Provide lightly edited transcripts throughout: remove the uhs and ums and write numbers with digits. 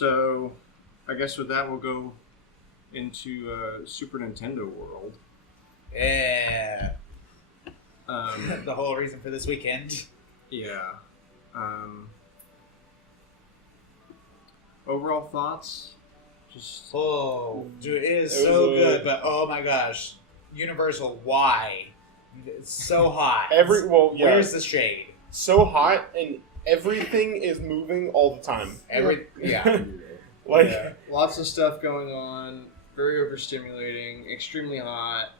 So, I guess with that, we'll go into Super Nintendo World. Yeah. Um, The whole reason for this weekend. yeah. Overall thoughts? Just Oh, dude, it is It was so a- good, but oh my gosh. Universal, why? It's so hot. Where's the shade? So hot and everything is moving all the time. Yeah. Like yeah, lots of stuff going on. Very overstimulating. Extremely hot.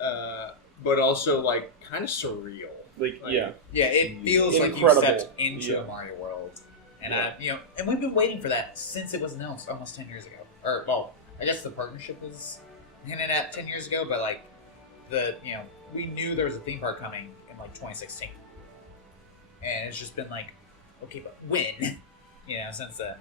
But also like kind of surreal. like Like, yeah. Yeah, it feels like you Incredible. stepped into Yeah. a Mario World. And Yeah. and we've been waiting for that since it was announced almost 10 years ago. Or, well, I guess the partnership was hinted at 10 years ago, but like, we knew there was a theme park coming in like 2016. And it's just been like, okay, but when? Since then.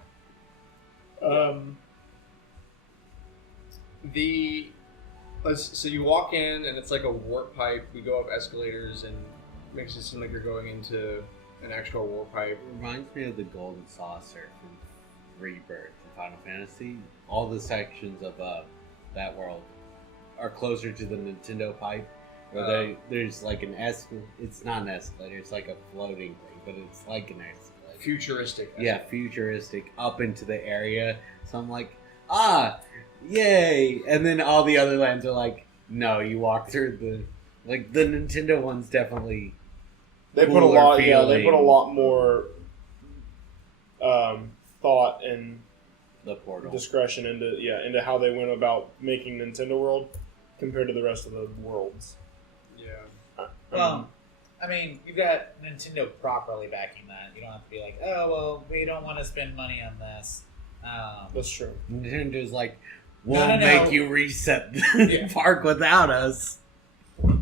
So you walk in and it's like a warp pipe. We go up escalators and makes it seem like you're going into an actual warp pipe. It reminds me of the Golden Saucer from Rebirth in Final Fantasy. All the sections of that world are closer to the Nintendo pipe, where there's like it's not an escalator, it's like a floating thing, but it's like an escalator. Futuristic. Yeah, futuristic, up into the area. So I'm like, yay! And then all the other lands are like, no, you walk through the Nintendo one's definitely They put a cooler lot. Yeah, they feeling. put a lot more thought and the portal. discretion into how they went about making Nintendo World compared to the rest of the worlds. Yeah. Well, I mean, you've got Nintendo properly backing that. You don't have to be like, oh, well, we don't want to spend money on this. That's true. Nintendo's like, No, we'll no, no. make you reset the Yeah. park without us. Yeah,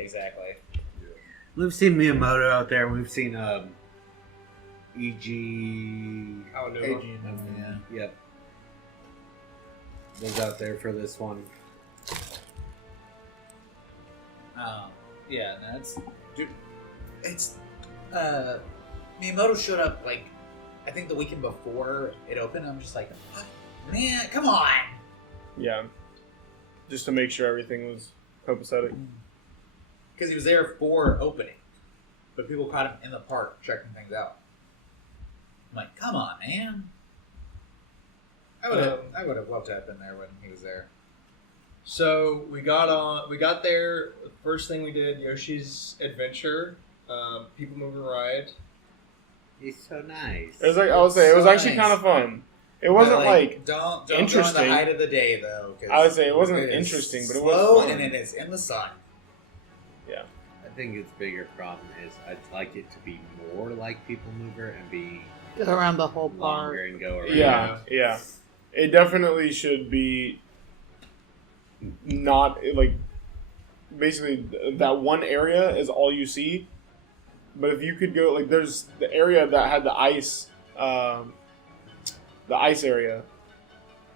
exactly. We've seen Miyamoto out there. We've seen EG. Oh no. Yeah. Yep. Was out there for this one. Yeah, that's dude. It's Miyamoto showed up like I think the weekend before it opened. I'm just like, what? Man, come on. Yeah, just to make sure everything was copacetic. Because he was there for opening, but people caught him in the park checking things out. I'm like, come on, man. I would have loved to have been there when he was there. So we got there. First thing we did, Yoshi's Adventure, People Mover Ride. He's so nice. It was like I would say, it was So actually nice. kind of fun. It wasn't But, like don't go in interesting. the height of the day though. 'Cause I would say it wasn't is interesting, but it slow was fun. and it is in the sun. I think its bigger problem is I'd like it to be more like People Mover and be Go around the whole longer park. and go around. Yeah. It definitely should be not like basically that one area is all you see. But if you could go like there's the area that had the ice area,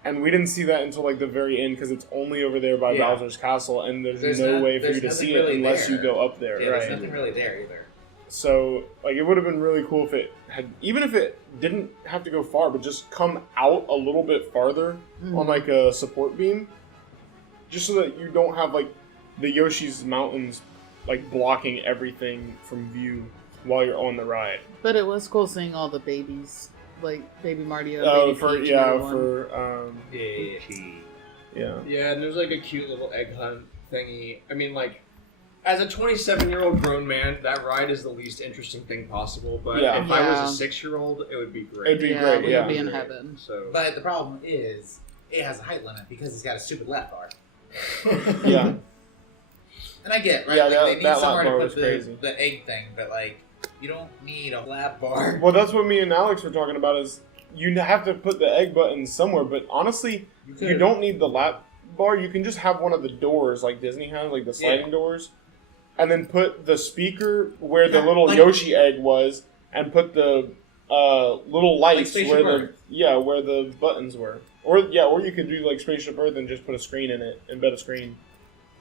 and we didn't see that until like the very end because it's only over there by Yeah. Bowser's Castle, and there's There's no not- way for there's you to nothing see it really unless there. you go up there, Yeah, right? there's nothing really there either. So, like, it would have been really cool if it had, even if it didn't have to go far, but just come out a little bit farther on, like, a support beam. Just so that you don't have, like, the Yoshi's Mountains, like, blocking everything from view while you're on the ride. But it was cool seeing all the babies, like Baby Mario, Oh, Baby for, Peach, yeah, and everyone. for, Yeah. yeah. Yeah, and there's like a cute little egg hunt thingy. I mean, like, as a 27-year-old grown man, that ride is the least interesting thing possible. But Yeah. if I was Yeah. a 6-year-old, it would be It'd great. be Yeah, great, we'd yeah. be in heaven. So, But the problem is, it has a height limit because it's got a stupid lap bar. Yeah. And I get, right? Yeah, like, that- they need that lap somewhere bar to was put crazy. the egg thing, but like, you don't need a lap bar. Well, that's what me and Alex were talking about is you have to put the egg button somewhere, but honestly, you don't need the lap bar. You can just have one of the doors like Disney has, like the sliding doors, and then put the speaker where the Yeah, little like- Yoshi egg was, and put the little lights Spaceship where Earth. where the buttons were. Or you could do like Spaceship Earth and just put a screen in it, embed a screen.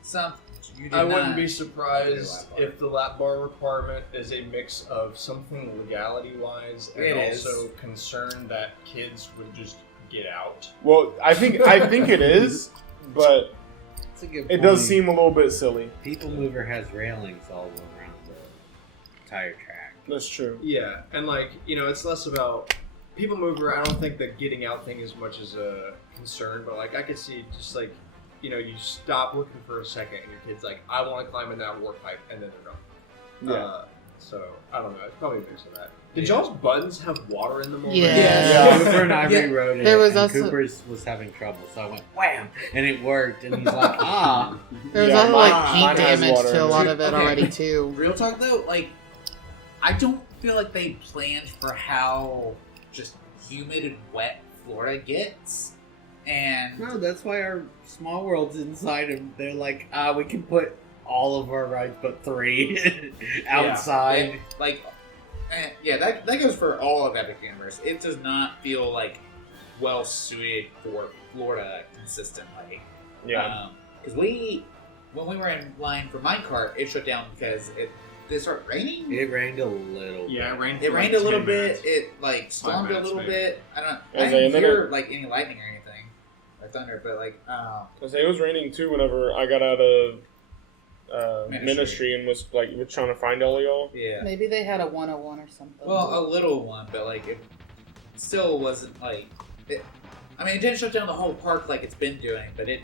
Some you did I wouldn't not. be surprised lap bar. if the lap bar requirement is a mix of something legality-wise and It is. also concern that kids would just get out. Well, I think it is, but That's a good it does point. seem a little bit silly. People Mover has railings all around the tire track. That's true. Yeah, and it's less about people mover. I don't think the getting out thing as much as a concern, but I could see just you stop looking for a second, and your kid's like, I want to climb in that warp pipe, and then they're gone. Yeah. So I don't know. It's probably a mix of that. Did Yeah. y'all's buttons have water in them already? Yeah. Yeah. Cooper and Ivory Yeah. rode it, There was and also- Cooper's was having trouble, so I went wham, and it worked, and he's like, ah. There was Yeah, also mine paint has damage water to a in lot it. of it Okay. already too. Real talk though, I don't feel like they planned for how just humid and wet Florida gets, and No, that's why our small world's inside, and they're like, we can put all of our rides but 3 outside. that goes for all of Epic Universe. It does not feel well suited for Florida consistently. Yeah. Because when we were in line for minecart, it shut down because it started raining. It rained a little. Yeah, it bit. rained. It for rained a 10 little minutes. bit. It stormed a minutes, little maybe. bit. I Okay, didn't and then hear any lightning or anything or thunder, but Because it was raining too whenever I got out of Ministry. ministry and was trying to find all y'all. yeah. Maybe they had a 101 or something. Well, a little one, but it still wasn't it. I mean, it didn't shut down the whole park like it's been doing, but it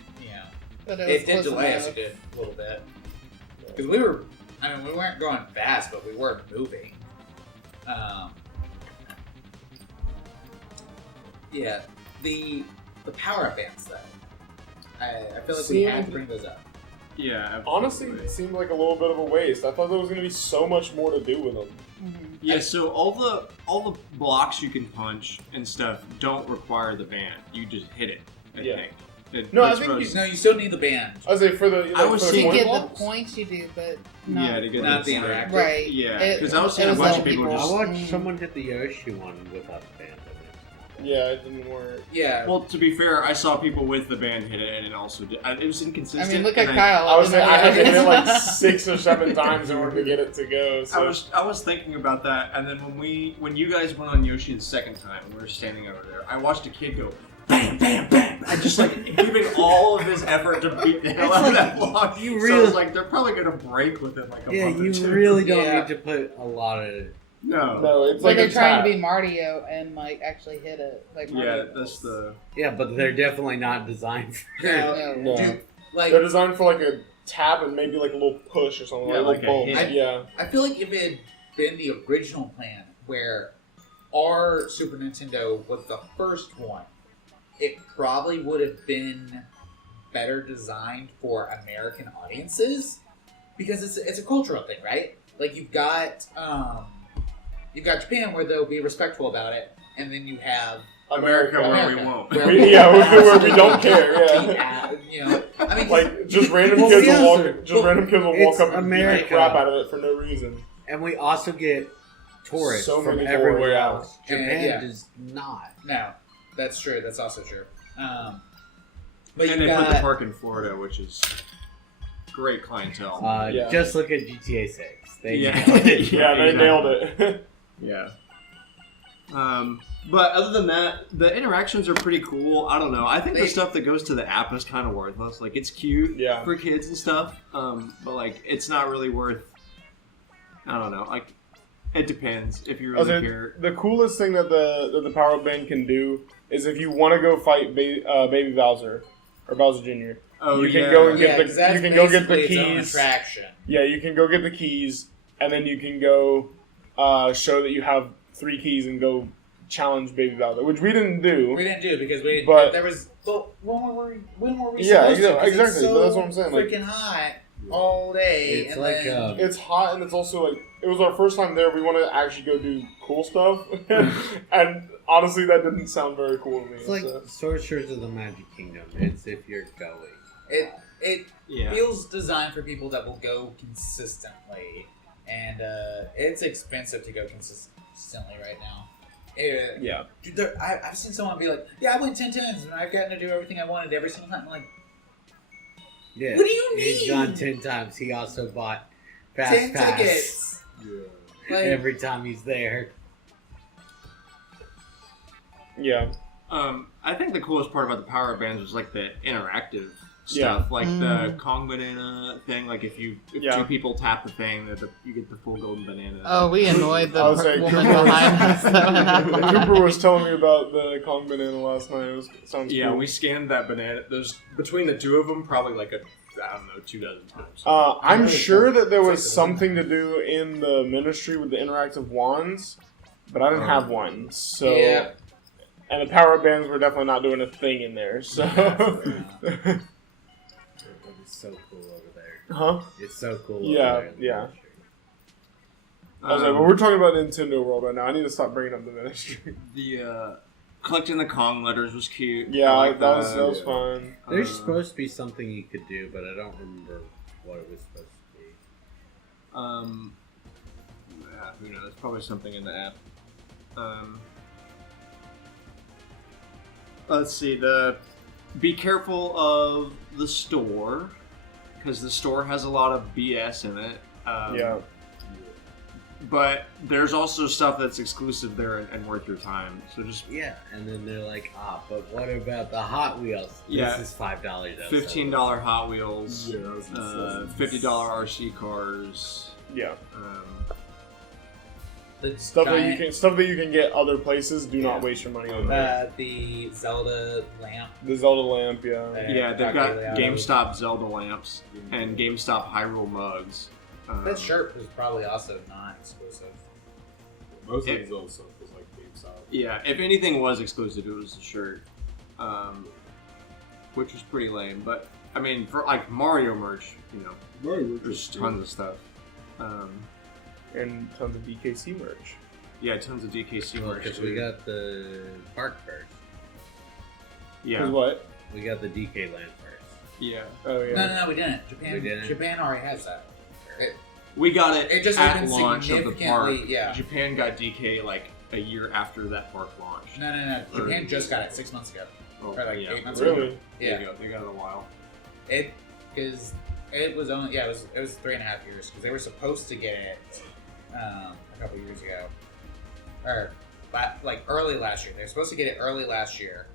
but it was did close delay us enough. a little bit because we weren't going fast, but we were moving. Yeah, the power up bands though. I feel like we had to bring those up. Yeah. Honestly, absolutely. it seemed like a little bit of a waste. I thought there was going to be so much more to do with them. Mhm. Yeah, so all the blocks you can punch and stuff don't require the band. You just hit it. I Yeah. think. No, I That's think what you- No, you still need the band. I was like, for the, I was for the To thinking- point get the blocks? points you do, but not, Yeah, to get Not the point. interactive. right. Yeah, It- 'cause I was it seeing a bunch letting of people I just- watched Mm. someone hit the Yoshi one without the band Yeah, it didn't work. Yeah. Well, to be fair, I saw people with the band hit it, and it also did. It was I inconsistent. mean, look at and Kyle. I was saying I had to hit it like Yeah. 6 or 7 times in order to get it to go. So I was thinking about that, and then when you guys went on Yoshi the second time, and we were standing over there, I watched a kid go bam, bam, bam. I just giving all of his effort to beat the hell out of that block. you So really- I was like, they're probably gonna break within a Yeah, month or you two. really don't Yeah. need to put a lot of. No. no, it's Like like they're a trying tap. to be Mario and actually hit it. Like Mario Yeah, that's does. the. Yeah, but they're definitely not designed for. No, No. dude, They're designed for like a tap and maybe like a little push or something. Yeah, like like a a little bump. hit. Yeah. I feel like if it had been the original plan, where our Super Nintendo was the first one, it probably would have been better designed for American audiences, because it's a cultural thing, right? Like you've got Japan where they'll be respectful about it, and then you have America where we America, won't. where Yeah, where we don't care. Yeah. Yeah, you know, I mean, Like just random Well, kids yeah, will sir. walk. Just random kids will walk It's up and beat the America. crap out of it for no reason. And we also get tourists So from many everywhere tourists, else. Japan yeah. does not. no, that's true. That's also true. But And you they put the got park in Florida, which is great clientele. Yeah. Just look at GTA 6. They Yeah. nailed it. Yeah, they exactly. nailed it. Yeah. But other than that, the interactions are pretty cool. I don't know. I think the They- stuff that goes to the app is kind of worthless. Like, it's cute Yeah. for kids and stuff, but, like, it's not really worth... I don't know. Like, it depends if you really Okay, care. the coolest thing that the Power Up Band can do is if you want to go fight Baby Bowser or Bowser Jr. Oh, you can yeah. go and get yeah, the- 'cause that's you can go get the basically its own keys. attraction. Yeah, you can go get the keys, and then you can go show that you have 3 keys and go challenge Baby Bowser, which we didn't do. We didn't do it because we But- there was well when were we Yeah, supposed to? 'Cause exactly, It's so but that's what I'm saying, like- freaking hot all day. It's and like then, It's hot, and it's also like it was our first time there. We want to actually go do cool stuff, and honestly, that didn't sound very cool to me. It's like so. Sorcerers of the Magic Kingdom. It's if you're going. it Yeah. feels designed for people that will go consistently, and it's expensive to go consistently right now. Yeah. Dude, I've seen someone be like, "Yeah, I went 10 times and I've gotten to do everything I wanted every single time." I'm like, Yeah. What do you He's mean? gone 10 times. He also bought Fast 10 Pass tickets. Yeah. Like, every time he's there. Yeah. I think the coolest part about the power bands was like the interactive Yeah. stuff, like the Kong banana thing. Like if Yeah. two people tap the thing, you get the full golden banana. Oh, we annoyed the I was like, woman Cooper- behind us. Though. Cooper was telling me about the Kong banana last night. It sounds Yeah, cool. we scanned that banana. There's between the two of them, probably like I don't know, 24 times. I'm really sure don't- that there it's was like the- something to do in the ministry with the interactive wands, but I didn't have one. So, Yeah. and the power up bands were definitely not doing a thing in there. So, It's so cool over there. huh? It's so cool. Yeah, over there in the yeah. ministry. I was like, well, we're talking about Nintendo World right now. I need to stop bringing up the ministry. The collecting the Kong letters was cute. Yeah, I like that was fun. There's supposed to be something you could do, but I don't remember what it was supposed to be. Yeah, who knows? Probably something in the app. Let's see. Be careful of the store because the store has a lot of BS in it. Yeah. But there's also stuff that's exclusive there and worth your time. So just Yeah, and then they're like, but what about the Hot Wheels? Yeah. This is $5. $15 Hot Wheels, Yeah, that was $50 RC cars. Yeah. The Stuff giant, that you can get other places. Do not waste your money on that. the Zelda lamp. The Zelda lamp, yeah. Yeah, they've got Rocky Leo's. GameStop Zelda lamps and GameStop Hyrule mugs. That shirt was probably also not exclusive. Most Yeah. of his old stuff was like GameStop. Yeah, if anything was exclusive, it was the shirt, which was pretty lame. But I mean, for like Mario merch, there's tons of stuff. And tons of DKC merch. Yeah, tons of DKC merch. Because too. we got the park first. yeah, 'Cause what? We got the DK land first. yeah. Oh yeah. No, we didn't. Japan, We didn't? Japan already has that. We got it, It just at opened launch of the park. significantly, yeah. Japan got DK like a year after that park launched. No. Japan just got it 6 months ago. Oh, Or like yeah. 8 months ago. Really? There Yeah. you go. They got it a while. It was only it was 3.5 years because they were supposed to get it a couple years ago, or like early last year. They were supposed to get it early last year,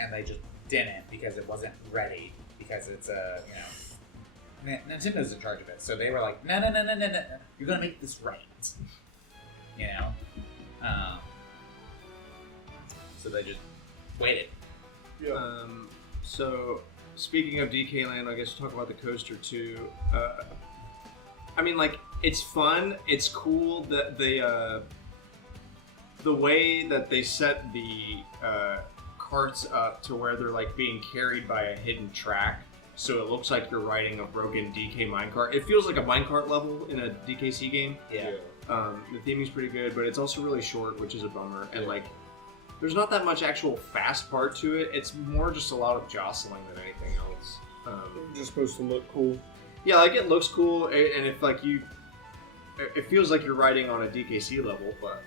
and they just didn't because it wasn't ready because it's Nintendo's in charge of it. So they were like, no, you're gonna make this right, So they just waited. Yeah. So, speaking of DK Land, I guess talk about the coaster too. I mean, like, it's fun. It's cool that the way that they set the carts up to where they're like being carried by a hidden track, so it looks like you're riding a broken DK minecart. It feels like a minecart level in a DKC game. Yeah. The theming's pretty good, but it's also really short, which is a bummer. And like, there's not that much actual fast part to it. It's more just a lot of jostling than anything else. Just supposed to look cool. Yeah, like it looks cool, and if like it feels like you're riding on a DKC level, but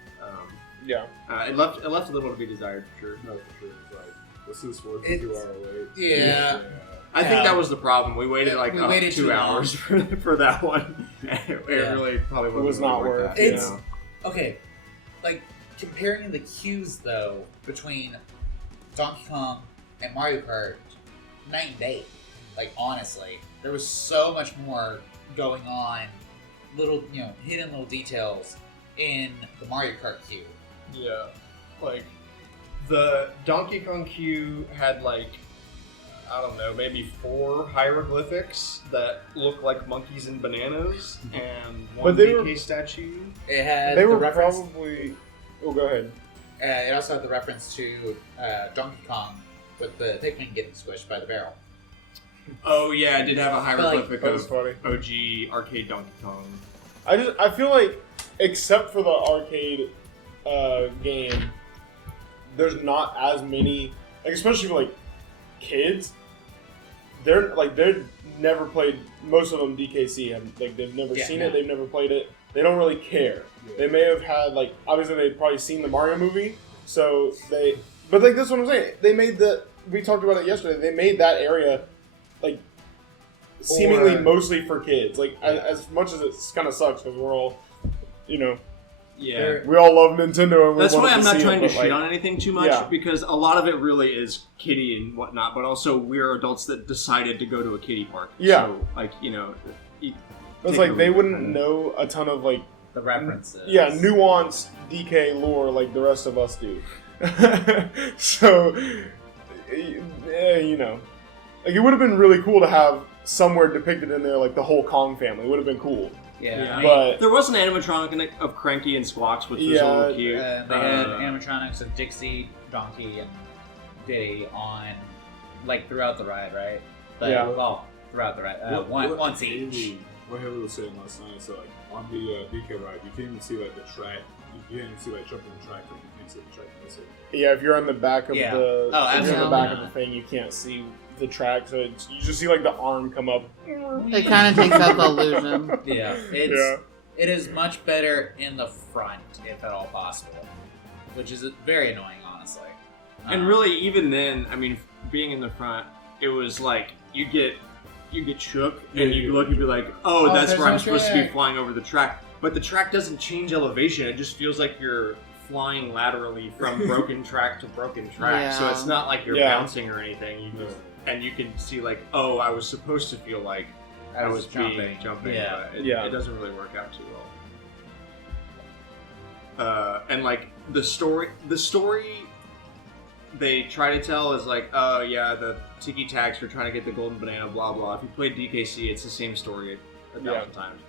Yeah. it left a little to be desired for sure. No, for sure. It's like, what's this worth? It's- 2 hour wait. Yeah. I think that was the problem. We waited like We up waited 2 too hours for that one. It Yeah. really probably wasn't was not really worth that, It's- you know? Okay, like comparing the queues though between Donkey Kong and Mario Kart, night and day. Like honestly, there was so much more going on, little hidden little details in the Mario Kart queue. Yeah, like the Donkey Kong queue had like, I don't know, maybe 4 hieroglyphics that look like monkeys and bananas, and one But they DK were- statue. It had They the were reference. probably. Oh, go ahead. It also had the reference to Donkey Kong with the Pikmin getting squished by the barrel. Oh yeah, I did have a hieroglyphic That was of funny. OG arcade Donkey Kong. I feel like, except for the arcade game, there's not as many, like especially for like kids. They're never played. Most of them DKC have they've never Yeah, seen no. it. They've never played it. They don't really care. They may have had obviously they've probably seen the Mario movie, so they. But that's what I'm saying. They made we talked about it yesterday. They made that area seemingly Or- mostly for kids. Like as much as it kind of sucks because we're all, you know, Yeah. we all love Nintendo and we That's wanted why I'm not see trying it, to but, shit like, on anything too much yeah. because a lot of it really is kiddie and whatnot, but also we're adults that decided to go to a kiddie park. Yeah. So, like, you know, It's take like it or they leave it, wouldn't kinda. know a ton of like The references. nuanced DK lore like the rest of us do. So, you know, like it would have been really cool to have somewhere depicted in there like the whole Kong family. It would have been cool. Yeah. Yeah. I mean, But There was an animatronic of Cranky and Squawks, which was a Yeah, little cute. they had animatronics of Dixie, Donkey, and Diddy on, like, throughout the ride, right? But, Yeah. well, throughout the ride. Once each. What Haley was saying last night, so like on the DK ride, you can't even see like the track. You can't even see like jumping the track, like you can't see the track. That's it. yeah, if you're on the back of Yeah. the Oh, if you're on the absolutely back of not. the thing, you can't see the track. So you just see like the arm come up. It kind of takes out the illusion. Yeah. It is much better in the front, if at all possible. Which is very annoying, honestly. And really, even then, I mean, being in the front, it was like you get shook, and you look and be like, "Oh, Oh, that's there's where I'm no supposed to be track. flying over the track." But the track doesn't change elevation; it just feels like you're flying laterally from broken track to broken track. So Yeah. it's not like you're Yeah. bouncing or anything. You just and you can see like, "Oh, I was supposed to feel like I was jumping." Yeah. But Yeah. it doesn't really work out too well. And like the story they try to tell is like, oh yeah, the Tiki Tacs are trying to get the golden banana, blah blah. If you played DKC, it's the same story a thousand times.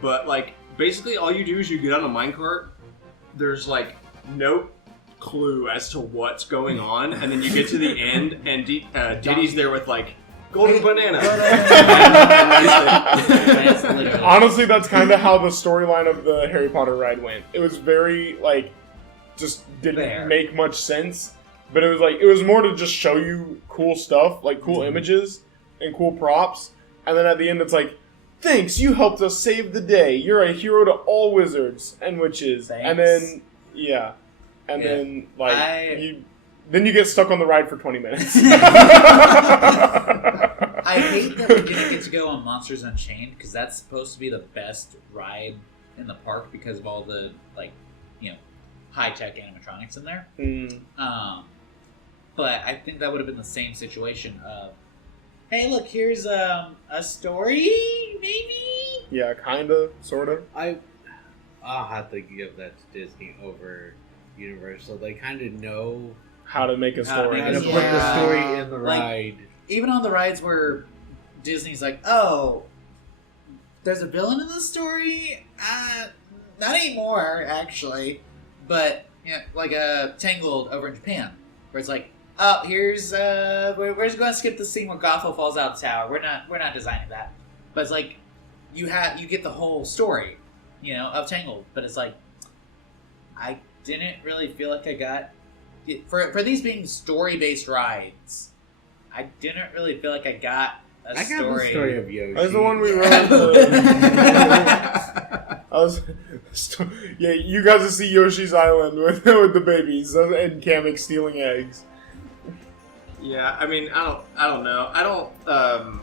But like basically, all you do is you get on a minecart. There's like no clue as to what's going on, and then you get to the end, and Diddy's there with like golden banana. That's literally- Honestly, that's kind of how the storyline of the Harry Potter ride went. It was very like, just didn't There. make much sense. But it was more to just show you cool stuff, like cool images and cool props. And then at the end, it's like, thanks, you helped us save the day. You're a hero to all wizards and witches. And Thanks. then and Yeah. then like I- you get stuck on the ride for 20 minutes. I hate that we didn't get to go on Monsters Unchained because that's supposed to be the best ride in the park because of all the high tech animatronics in there. But I think that would have been the same situation of, hey, look, here's a story, maybe. Yeah, kinda, sorta. I'll have to give that to Disney over Universal. They kind of know How to make a How to story. make how a to put story. the story in the Like- ride. Even on the rides where Disney's like, oh, there's a villain in the story? Not anymore, actually. But, like Tangled over in Japan, where it's like, oh, here's, we're just going to skip the scene where Gothel falls out the tower. We're not designing that. But it's like, you get the whole story, of Tangled. But it's like, I didn't really feel like I got, for these being story-based rides, I didn't really feel like I got a I got the story of Yoshi. That's the one we rode. Yeah, you got to see Yoshi's Island with the babies and Kamek stealing eggs. Yeah, I mean, I don't know. I don't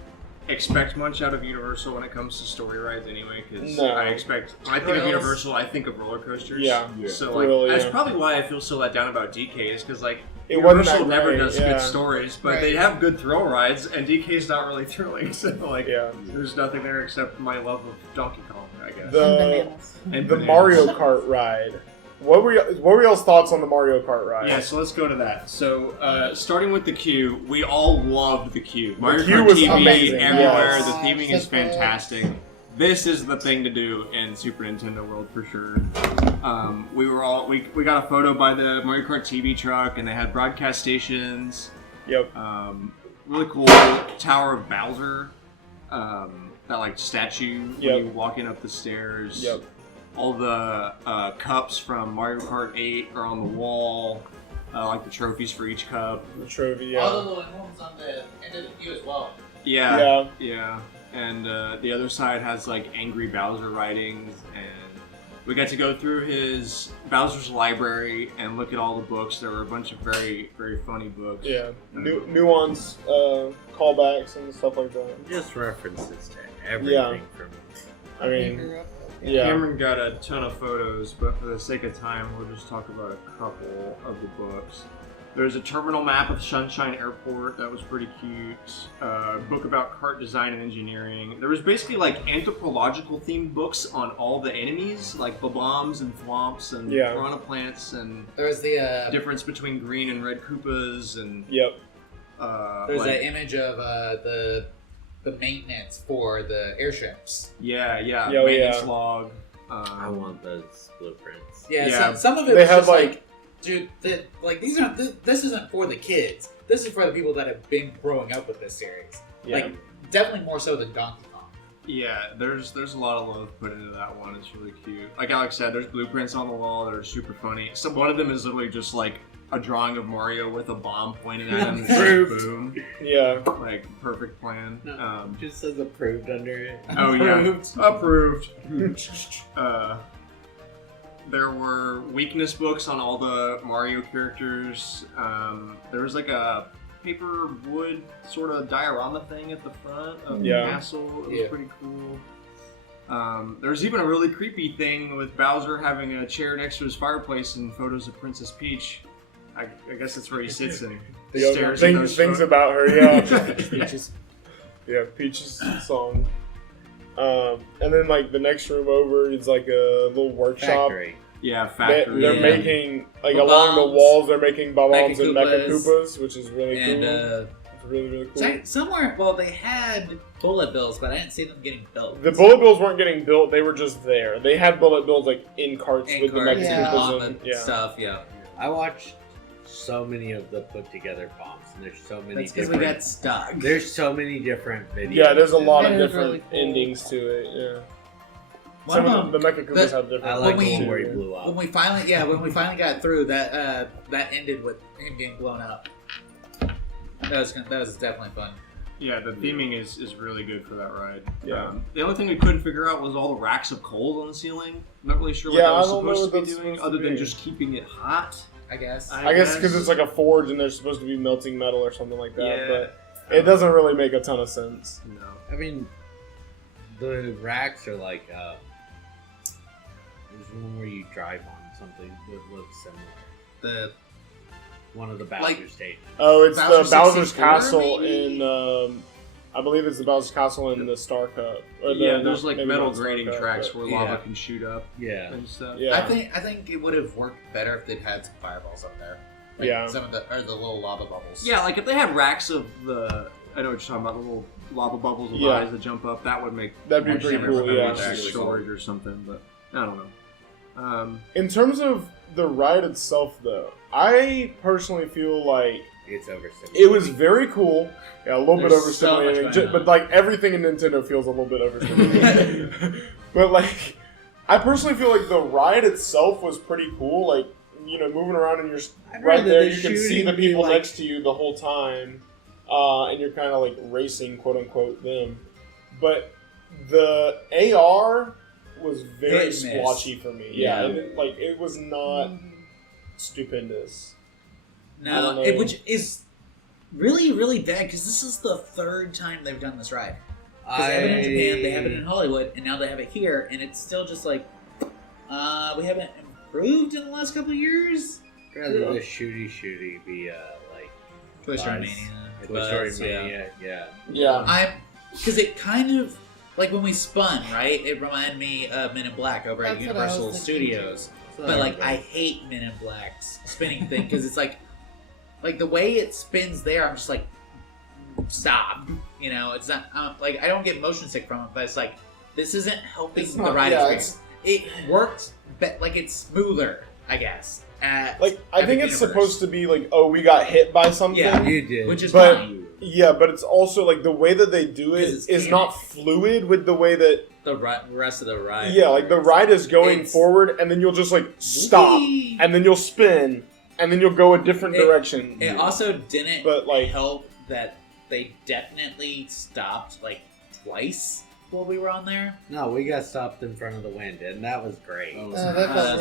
expect much out of Universal when it comes to story rides anyway, because No. when I think of Thrills. Universal, I think of roller coasters. Yeah. Yeah. So like, Really, that's yeah. probably why I feel so let down about DK is because like It wasn't Universal that never great, does yeah. good stories, but Right. they have good thrill rides, and DK's not really thrilling. So like, Yeah. there's nothing there except my love of Donkey Kong, I guess. And The bananas. And the bananas. Mario Kart ride. What were y'all's thoughts on the Mario Kart ride? Yeah, so let's go to that. So, starting with the queue, we all loved the queue. Mario queue Kart was TV amazing, everywhere. yes. The theming is fantastic. This is the thing to do in Super Nintendo World for sure. We got a photo by the Mario Kart TV truck, and they had broadcast stations. Yep. Really cool Tower of Bowser. That like statue when Yep. you walking up the stairs. Yep. All the cups from Mario Kart 8 are on the wall, like the trophies for each cup. The trophy. All Yeah. the little emblems on the end of the queue as well. Yeah, Yeah. And the other side has like angry Bowser writings, and We got to go through his Bowser's library and look at all the books. There were a bunch of very, very funny books. Yeah, nuance, callbacks and stuff like that. Just references to everything Yeah. from. I mean, yeah. Cameron got a ton of photos, but for the sake of time, we'll just talk about a couple of the books. There's a terminal map of Sunshine Airport that was pretty cute. A book about cart design and engineering. There was basically like anthropological themed books on all the enemies, like bombs and thwomps and Yeah. piranha plants, and There was the difference between green and red Koopas, and Yep. there's like- that image of the maintenance for the airships. yeah, Oh, maintenance yeah. log. I want those blueprints. Yeah, Yeah. some of it They was have, just like- dude, these aren't. This isn't for the kids. This is for the people that have been growing up with this series. Yeah. Like, definitely more so than Donkey Kong. Yeah, there's a lot of love put into that one. It's really cute. Like Alex said, there's blueprints on the wall that are super funny. So one of them is literally just like a drawing of Mario with a bomb pointed at him. and just Approved. Boom. Yeah. Like perfect plan. No. Just says approved under it. Oh yeah, approved. There were weakness books on all the Mario characters. There was like a paper wood sort of diorama thing at the front of Yeah. the castle. It was Yeah. pretty cool. There's even a really creepy thing with Bowser having a chair next to his fireplace and photos of Princess Peach. I guess that's where he sits and stares at those Things photos. about her, yeah. Peaches. Yeah, Peach's song. And then like the next room over is like a little workshop. Factory. Yeah, They're factory. Yeah. making like Bob-ombs, along the walls. They're making bob-ombs and Mecha mecha Koopas, which is really And cool. It's really cool. somewhere, well, they had bullet bills, but I didn't see them getting built. The bullet bills weren't getting built; they were just there. They had bullet bills like in carts In with cards, the mecha Yeah. Koopas on in. the Yeah, stuff, yeah. I watched so many of the put together bombs, and there's so many That's because we different. got stuck. There's so many different videos. yeah. There's a lot of It is different really cool. endings to it. Yeah, One some of of the mecha Koopas the- have different. I like the When one we- where he too. blew up. when we finally got through that, that ended with him getting blown up. That was definitely fun. Yeah, the theming is really good for that ride. Yeah. The only thing we couldn't figure out was all the racks of coals on the ceiling. Not really sure what Yeah, that was I don't know supposed what to be that's doing, supposed to other than be. just keeping it hot. I guess. I guess because it's like a forge and they're supposed to be melting metal or something like that. Yeah. But it doesn't really make a ton of sense. No. I mean, the racks are like. There's one where you drive on something that looks similar. The One of the Bowser Like- stages. Oh, it's Bowser the Bowser's 64 Castle maybe? in. I believe it's the Bowser's Castle in the Star Cup. Or the, Yeah, there's like maybe metal not Star grading Cup, tracks but- where Yeah. lava can shoot up Yeah. and stuff. Yeah. I think it would have worked better if they'd had some fireballs up there. Like Yeah. Some of the little lava bubbles. Yeah, like if they had racks of the, I know what you're talking about, the little lava bubbles with Yeah. eyes that jump up. That would make That'd be more pretty sense cool, than yeah. much That's really storage or something. But I don't know. In terms of the ride itself, though, I personally feel like It's overstimulating. it was very cool. Yeah, a little bit There's so much overstimulating, going on. but like everything in Nintendo feels a little bit overstimulating. But like, I personally feel like the ride itself was pretty cool. Like, you know, moving around and you're I'd right rather there, the you can see shooting the be people like- next to you the whole time, and you're kind of like racing, quote unquote, them. But the AR was very Hit and miss. splotchy for me. Yeah, Yeah. and it was not stupendous. I No, don't know. which is really, really bad because this is the third time they've done this ride. Because they have it in Japan, they have it in Hollywood, and now they have it here, and it's still just like, we haven't improved in the last couple of years. Rather the shooty be like Toy Story Buzz. Mania. Toy Story Buzz, yeah. Mania. Yeah. Yeah. Because it kind of, like when we spun, right? It reminded me of Men in Black over at That's what I was Universal thinking. Studios. But like, I hate Men in Black's spinning thing because it's like the way it spins there. I'm just like, stop. You know, it's not like I don't get motion sick from it, but it's like this isn't helping It's the not- ride yeah, experience. It works, but like it's smoother, I guess. Like, I think it's Universe. supposed to be like, oh, we got hit by something. Yeah. You did. Which is But- fine. Yeah, but it's also like the way that they do it 'Cause it's is canon. not fluid with the way that The rest of the ride. yeah, like the ride is going It's- forward and then you'll just like stop Whee! and then you'll spin and then you'll go a different It- direction. It also didn't But, like- help that they definitely stopped like twice while we were on there. No, we got stopped in front of the wind, and that was great. Oh,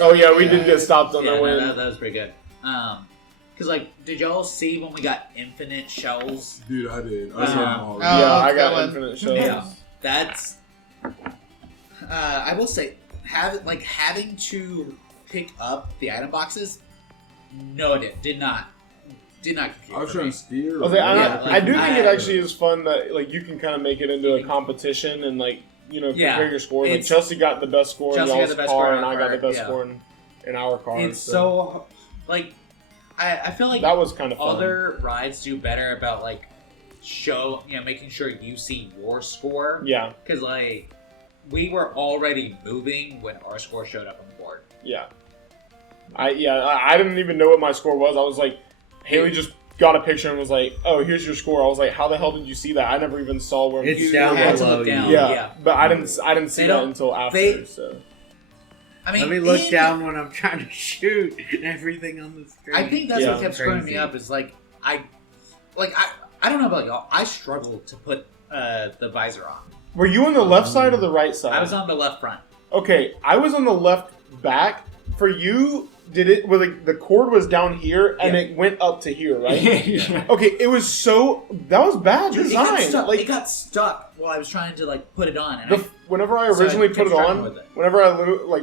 Oh yeah, we did get stopped on Yeah, the no, wind. that was pretty good. Cause like, did y'all see when we got infinite shells? Dude, I did. I saw them all. Oh, Yeah, I got that one. infinite shells. Yeah. That's. I will say, having to pick up the item boxes. No, it did not compute. I was for trying me. to steer. I, was like, Yeah, I do think it I- actually is fun that like you can kind of make it into a competition and like Yeah, compare your scores. Like it's- Chelsea got the best score in Chelsea got y'all's the best car, score in and our I got the car, best yeah. score in our car. It's so like, I feel like that was kind of fun. other rides do better about like making sure you see your score. Yeah, Because like we were already moving when our score showed up on the board. yeah. I didn't even know what my score was. I was like, Haley just got a picture and was like, "Oh, here's your score." I was like, "How the hell did you see that? I never even saw where." It's You down had to below look you. down. yeah, but I didn't see They that don't- until after. they- so I mean, Let me look in- down when I'm trying to shoot everything on the screen. I think that's Yeah. what kept screwing me Crazy. up. Is like I don't know about y'all. I struggled to put the visor on. were you on the left side or the right side? I was on the left front. Okay, I was on the left back. For you, did it? Well, like the cord was down here and Yeah. it went up to here, right? Yeah. Okay, it was so that was bad Dude, design. it got stuck while I was trying to like put it on. And Whenever I So I originally kept put it struggling on, with it. whenever I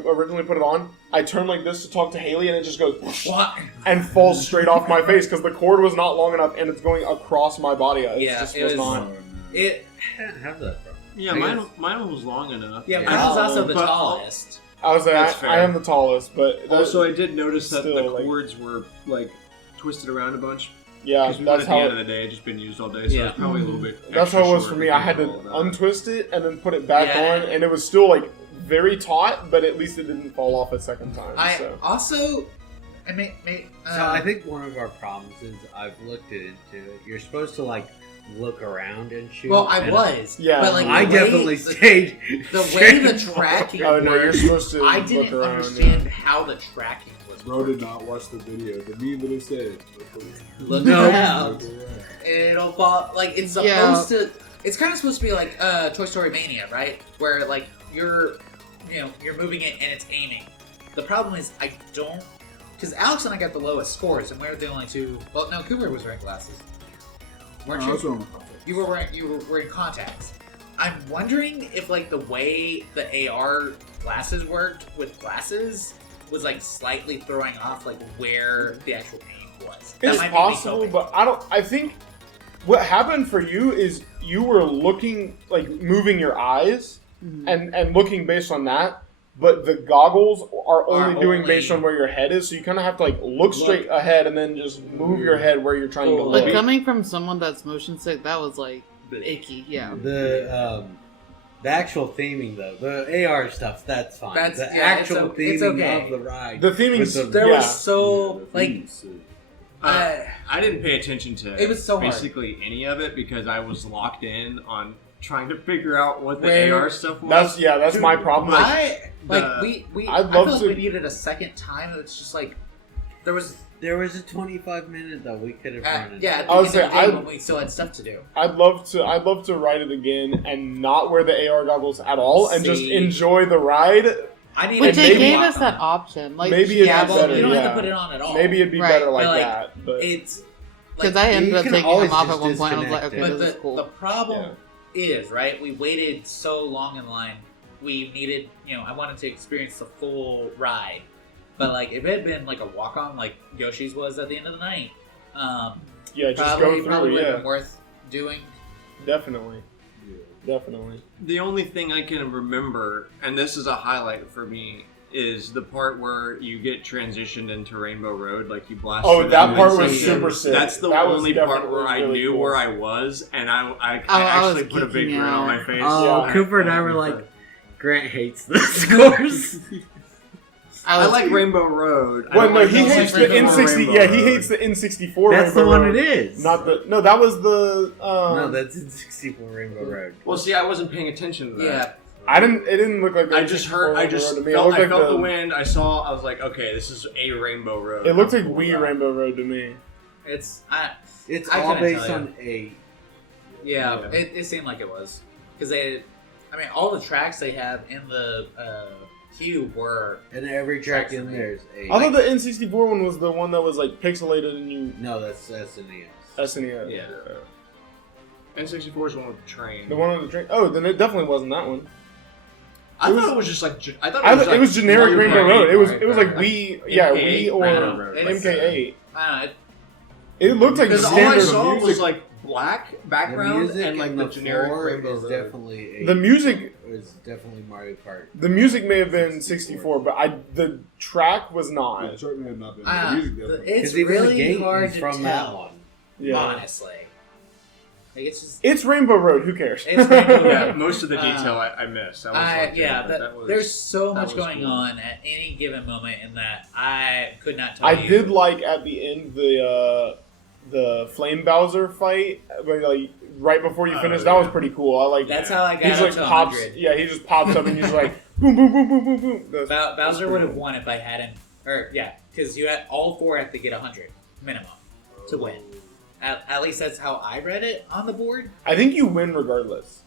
originally put it on, I turned like this to talk to Haley, and it just goes whoosh What? and falls straight off my face because the cord was not long enough, and it's going across my body. It Yeah, just it was was- not. It. I can't have that problem. Yeah, I mine, guess- mine was long enough. Yeah, Yeah. mine was also the But- tallest. I was like, That's I am the tallest, but that- Also, I did notice that Still, the like- cords were like twisted around a bunch. yeah, Because we went that's at the how. end of the day, it just been used all day, so Yeah. it's probably a little bit. That's how extra it was short for me. I had do to all that. untwist it and then put it back Yeah. on, and it was still like very taut, but at least it didn't fall off a second time. I so. also. So I think one of our problems is I've looked into it. You're supposed to like look around and shoot. Well, I and was. Yeah. But like I the way definitely the- stayed. the way straight the forward. tracking Oh no, you're worked, supposed to. I look didn't around, understand how the tracking was. Bro did not watch the video. The meme that it said. Look No. around. It'll fall. Like it's Yeah. supposed to. It's kind of supposed to be like Toy Story Mania, right? Where like you're moving it and it's aiming. The problem is I don't, because Alex and I got the lowest scores, and we were the only two. Well, no, Cooper was wearing glasses. Weren't I was you? wrong. You were wearing contacts. I'm wondering if like the way the AR glasses worked with glasses was like slightly throwing off like where the actual aim was. That It's might be me possible, coping. but I think what happened for you is you were looking, like moving your eyes Mhm. and looking based on that, but the goggles are only doing only- based on where your head is, so you kind of have to like look straight ahead and then just move your head where you're trying to But But look. coming from someone that's motion sick, that was like icky. Yeah. The actual theming though, the AR stuff, that's fine. That's- the yeah, it's actual o- it's theming okay. of the ride. The theming, with the- There yeah. was so Yeah, like the theme is sick. I didn't pay attention to It was so hard. basically any of it because I was locked in on trying to figure out what the Where- AR stuff was. that's my problem. Like, I like the- we I'd I feel love like to- we needed a second time. It's just like there was There was a 25-minute though. We could have run it. yeah. At the I would end say of the day I- when we still had stuff to do. I'd love to ride it again and not wear the AR goggles at all and just See. enjoy the ride. I need Which to they maybe- gave us that option. Like, Maybe it'd yeah, be well, better, you don't have yeah. to put it on at all. Maybe it'd be Right. better like But, like, that. But It's because like, I ended you up can taking always them off just at one point. I was like, disconnect okay, it. but this is the cool. problem is right. We waited so long in line. We needed, I wanted to experience the full ride. But like, if it had been like a walk on, like Yoshi's was at the end of the night, yeah, just probably go through. would have Yeah, been worth doing. definitely, Yeah. definitely. The only thing I can remember, and this is a highlight for me, is the part where you get transitioned into Rainbow Road, like you blast. Oh, through that part wind was section. super sick. That's the That was only part definitely where I really knew cool. where I was, and I I actually was put a big geeking grin on out. my face. Oh, Yeah. Cooper and I were like, Grant hates the scores. I was like Rainbow Road. I Well, don't no, like he those hates the Rainbow N60. Rainbow Yeah, he Road. hates the N64. That's the Rainbow one Road. it is. Not the. No, that was the. no, that's in 64 Rainbow Road. Well, see, I wasn't paying attention to that. Yeah, I didn't. It didn't look like. The I just heard. N64 I just Rainbow Road to me. It felt. looked I like felt the wind. I saw. I was like, okay, this is a Rainbow Road. It looked like I'm cool Wii with that. Rainbow Road to me. it's It's I all couldn't based tell on a. yeah. Yeah. It seemed like it was because they I mean, all the tracks they have in the queue were. And every track in there's a. I thought the N64 one was the one that was like pixelated and you No, that's SNES. SNES. Yeah. N64 is the one with the train. The one on the train. Oh, then it definitely wasn't that one. I it thought was- it was just like I thought I it was, thought like it was generic Mario Rainbow Kart Road. 8, It was like Mario Wii, Kart. yeah, MK8, Wii or Rainbow Road. It's- MK8. I don't know. It looked like Because all I standard saw was music. like black The background music and like and the the generic floor Rainbow is Road. definitely The music- is definitely Mario Kart. The music may have been 64, but the track was Yeah, not. Jordan had not been. Ah, the music definitely. it's 'Cause even the really gate hard is to from tell. that one. Yeah, Honestly, like it's just. it's Rainbow Road. Who cares? It's Rainbow Road. Yeah, most of the detail I missed. I was like, Yeah, but that was, there's so that much was going cool. on at any given moment in that I could not tell I you. did like at the end the Flame Bowser fight, but like right before you Oh, finish. yeah. That was pretty cool. I like. That's how I got He's up like to pops. 100. Yeah, he just pops up and he's like boom, boom, boom, boom, boom, boom. That's Bowser pretty would have cool. won if I hadn't. Or yeah, because you had all four have to get 100 minimum to win. At least that's how I read it on the board. I think you win regardless.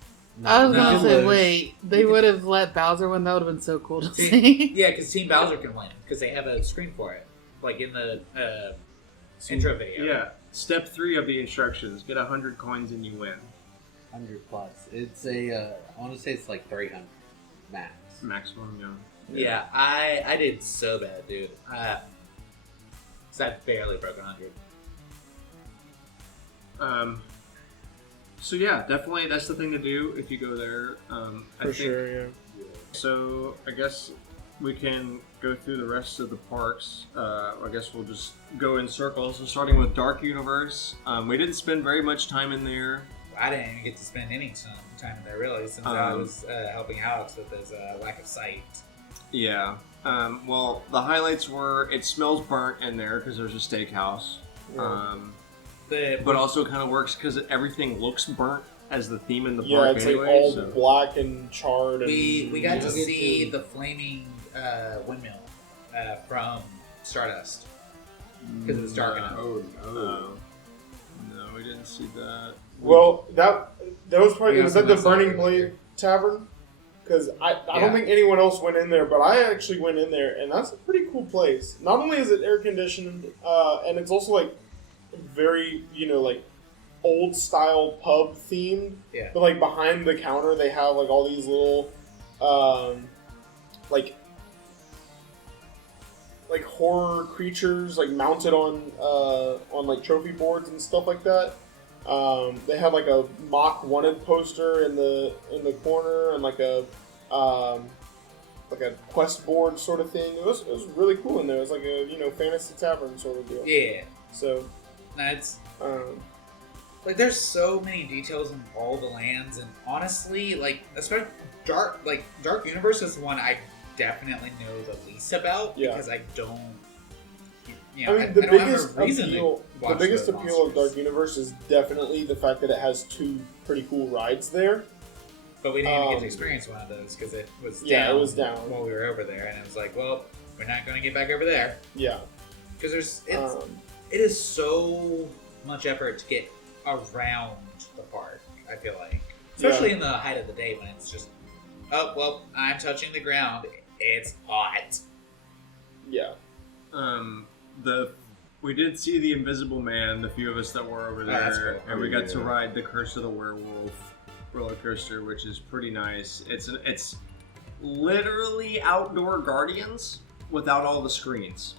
I was No. gonna You say, lose. wait, they would have let Bowser win. That would have been so cool to See, see. yeah, because Team Bowser can win because they have a screen for it, like in the intro video. Yeah. Step 3 of the instructions: get 100 coins and you win. 100 plus. It's a. I want to say it's like 300 max. Maximum, yeah. Yeah, I did so bad, dude. 'Cause I barely broke 100. So yeah, definitely that's the thing to do if you go there. I For think, sure, yeah. So I guess we can go through the rest of the parks. I guess we'll just go in circles. So starting with Dark Universe, we didn't spend very much time in there. I didn't even get to spend any time in there really, since I Um, was helping Alex with his lack of sight. Yeah. Well, the highlights were it smells burnt in there because there's a steakhouse. Yeah. But also kind of works because everything looks burnt as the theme in the Yeah, park it's anyway. like all so. black and charred. And We got to yeah. see the flaming windmill from Stardust because it was dark enough. Oh no. No, we didn't see that. Well, that was probably We was also that the missed out Burning earlier. Blade Tavern? Because I Yeah. don't think anyone else went in there, but I actually went in there, and that's a pretty cool place. Not only is it air conditioned, and it's also like very like old style pub themed. Yeah. But like behind the counter, they have like all these little like horror creatures like mounted on like trophy boards and stuff like that. They have like a mock wanted poster in the corner and like a quest board sort of thing. It was really cool in there. It was like a fantasy tavern sort of deal. Yeah, So that's um, like there's so many details in all the lands, and honestly, like especially Dark Universe is the one I definitely know the least about Yeah. because I don't. I mean, the don't have a biggest reason to appeal, watch of monsters. Dark Universe is definitely the fact that it has two pretty cool rides there. But we didn't even get to Um, experience one of those because it was Yeah, down it was down. while we were over there, and it was like, well, we're not going to get back over there Yeah. because it Um, is so much effort to get around the park. I feel like, especially in the height of the day when it's just, oh well, I'm touching the ground. It's hot. yeah. We did see the Invisible Man, the few of us that were over Oh, that's there, cool. and we got to Yeah. ride the Curse of the Werewolf roller coaster, which is pretty nice. It's literally outdoor Guardians without all the screens.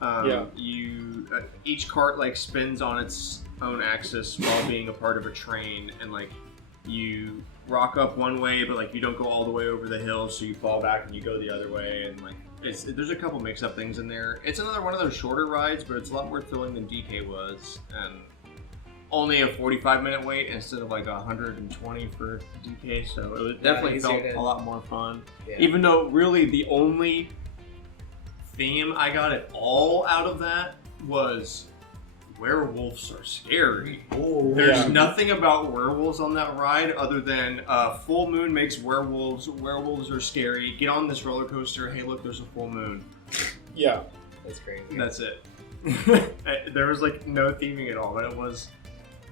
Yeah. Each cart like spins on its own axis while being a part of a train, and like you rock up one way, but like you don't go all the way over the hill, so you fall back and you go the other way, and like there's a couple mix-up things in there. It's another one of those shorter rides, but it's a lot more thrilling than DK was, and only a 45-minute wait instead of like 120 for DK, so it definitely easier felt to- a lot more fun. Yeah. Even though really the only theme I got at all out of that was werewolves are scary. There's Yeah. nothing about werewolves on that ride other than full moon makes werewolves. Werewolves are scary. Get on this roller coaster. Hey, look, there's a full moon. Yeah. That's crazy. That's it. There was like no theming at all, but it was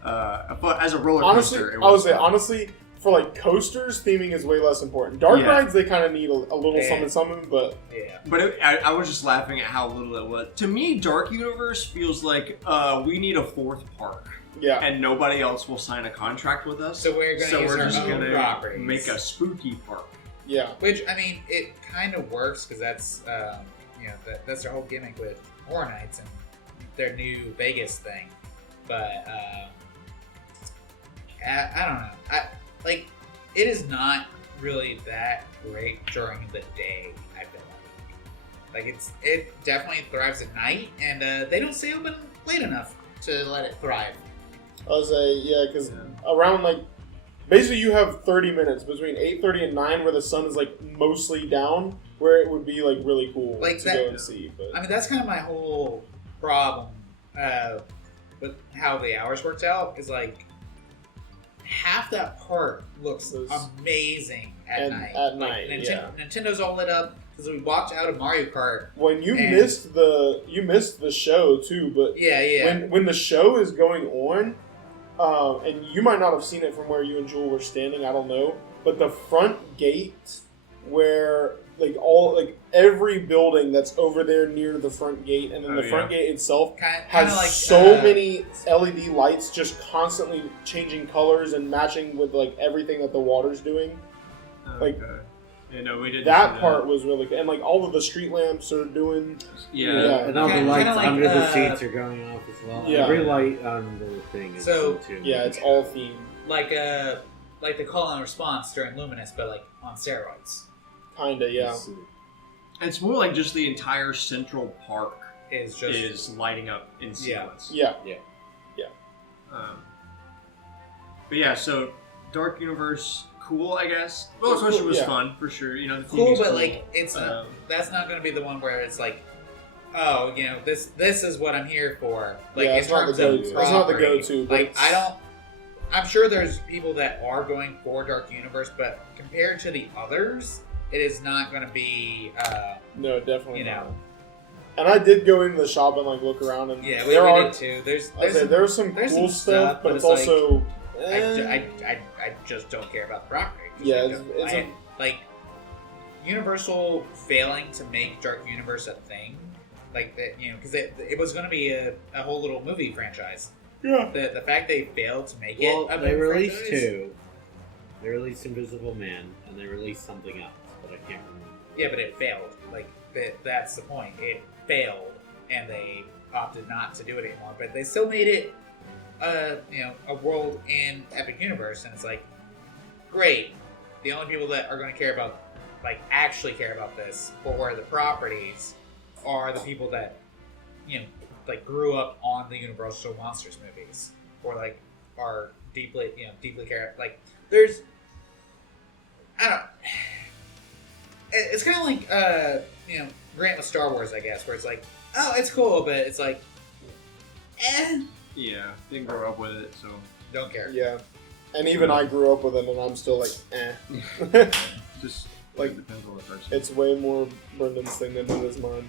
as a roller Honestly, coaster. It I would was say fun. honestly for like coasters, theming is way less important. Dark Yeah. rides, they kind of need a little Yeah. something, but Yeah. But I was just laughing at how little it was. To me, Dark Universe feels like we need a 4th park, yeah. and nobody else will sign a contract with us. So we're gonna use we're our just own gonna properties. make a spooky park. Yeah. Which, I mean, it kind of works because that's, that's their whole gimmick with Horror Nights and their new Vegas thing. But, I don't know. It is not really that great during the day, I feel like. Like, it definitely thrives at night, and they don't stay open late enough to let it thrive. I would say, yeah, because around like, basically you have 30 minutes between 8:30 and 9 where the sun is like mostly down, where it would be like really cool Like to that- go and see. But I mean, that's kind of my whole problem with how the hours worked out. Is like half that park looks Those- amazing at and night. at Like, night, yeah. Nintendo, Nintendo's all lit up because we walked out of Mario Kart. when you And- missed the show too, but Yeah. when the show is going on, and you might not have seen it from where you and Jewel were standing, I don't know, but the front gate where like every building that's over there near the front gate, and then Oh, the front yeah. gate itself Kind has of like so many LED lights just constantly changing colors and matching with like everything that the water's doing. Like, Okay. Yeah, no, we didn't. That see part was really good, and like all of the street lamps are doing. Yeah. Yeah. And all the Kinda lights like, under the seats are going off as well. Yeah. Every light on the thing is So- too. Yeah, it's all themed, like the call and response during Luminous, but like on steroids. kinda. Yeah, It's more like just the entire Central Park Is just is lighting up in sequence. yeah. But yeah, so Dark Universe, cool, I guess. Well, especially was Yeah. fun for sure. You know, the cool, theming's but like it's Um, that's not going to be the one where it's like, oh, this is what I'm here for. Like Yeah, in it's not terms the of go-to. It's not the property. go-to, but Like it's- I'm sure there's people that are going for Dark Universe, but compared to the others, it is not going to be. No, definitely You know. not. And I did go into the shop and like look around, and Yeah, there we are. did too. There's I say there's some there's cool some stuff, stuff, but but it's it's like- also. I just don't care about the property. Yeah, it's a- like Universal failing to make Dark Universe a thing, like that, because it was going to be a whole little movie franchise. yeah. The fact they failed to make Well, it a they movie released franchise, two. They released Invisible Man, and they released something else, but I can't remember. Yeah, but it failed. Like that's the point. It failed, and they opted not to do it anymore. But they still made it, a world in Epic Universe, and it's like, great. The only people that are going to care about, like, actually care about this for the properties, are the people that, like, grew up on the Universal Monsters movies, or like are deeply care. Like, there's, I don't. It's kind of like, Grant with Star Wars, I guess, where it's like, oh, it's cool, but it's like, Yeah, didn't grow up with it, so. don't care. Yeah. And even I grew up with it, and I'm still like, eh. Just Like, depends on the person. it's way more Brendan's thing than it is mine.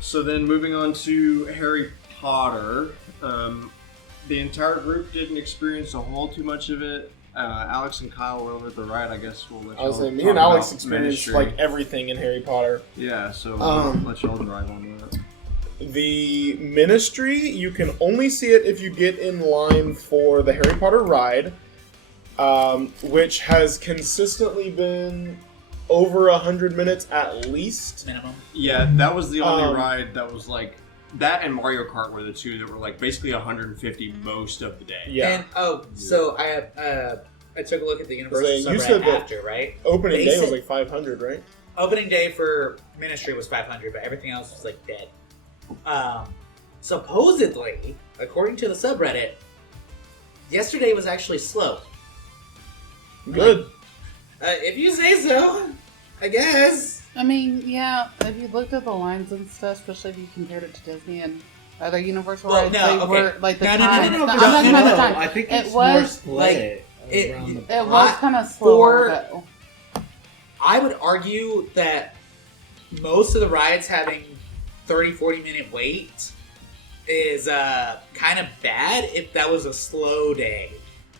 So then moving on to Harry Potter, the entire group didn't experience a whole too much of it. Alex and Kyle were over at the ride. I guess we'll let I was y'all saying, me talk and Alex about experienced Ministry. like everything in Harry Potter. Yeah, so Um, let y'all drive on that. The Ministry, you can only see it if you get in line for the Harry Potter ride, which has consistently been over 100 minutes at least. Minimum. Yeah, that was the only Um, ride that was like that, and Mario Kart were the two that were like basically 150 most of the day. Yeah. And so I took a look at the Universal Saying, you subreddit said that- after, right? Opening They day was said- like 500, right? Opening day for Ministry was 500, but everything else was like dead. Supposedly, according to the subreddit, yesterday was actually slow. Good. If you say so, I guess. I mean, yeah, if you looked at the lines and stuff, especially if you compared it to Disney and other Universal Well, rides, no, they okay. were like the No, time. no, no, I'm but talking about the no, time. I think It it's more was, split it- around the It was kind of slow, For- though. I would argue that most of the rides having 30-40 minute wait is kind of bad if that was a slow day.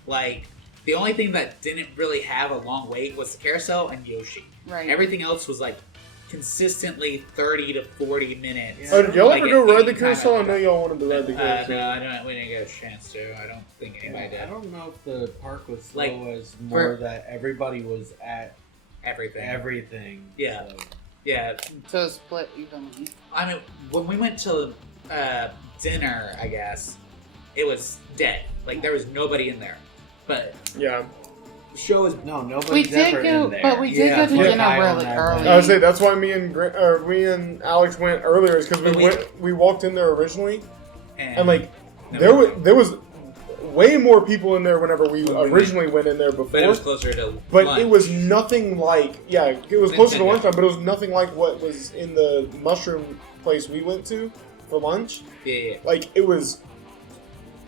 Like, the only thing that didn't really have a long wait was the carousel and Yoshi. Right. Everything else was like consistently 30 to 40 minutes. Oh, did y'all Like, ever go at ride the any time carousel? I of know the y'all wanted to ride the carousel. No, I don't. We didn't get a chance to. I don't think anybody I did. don't know if the park was slow Like, as more for- that everybody was at Everything. everything. Yeah. So. Yeah. So split evenly. I mean, when we went to dinner, I guess it was dead. Like there was nobody in there. But Yeah. the show is No, nobody's We did ever go, in there. but we did Yeah, go to yeah. dinner really early. I would say that's why me and Alex went earlier, is because But we walked in there originally, and like no, there was way more people in there whenever we When we originally went in there before. but it was closer to. But lunch. it was nothing like, it was closer to Nintendo. lunchtime, but it was nothing like what was in the mushroom place we went to for lunch. Yeah. Like, it was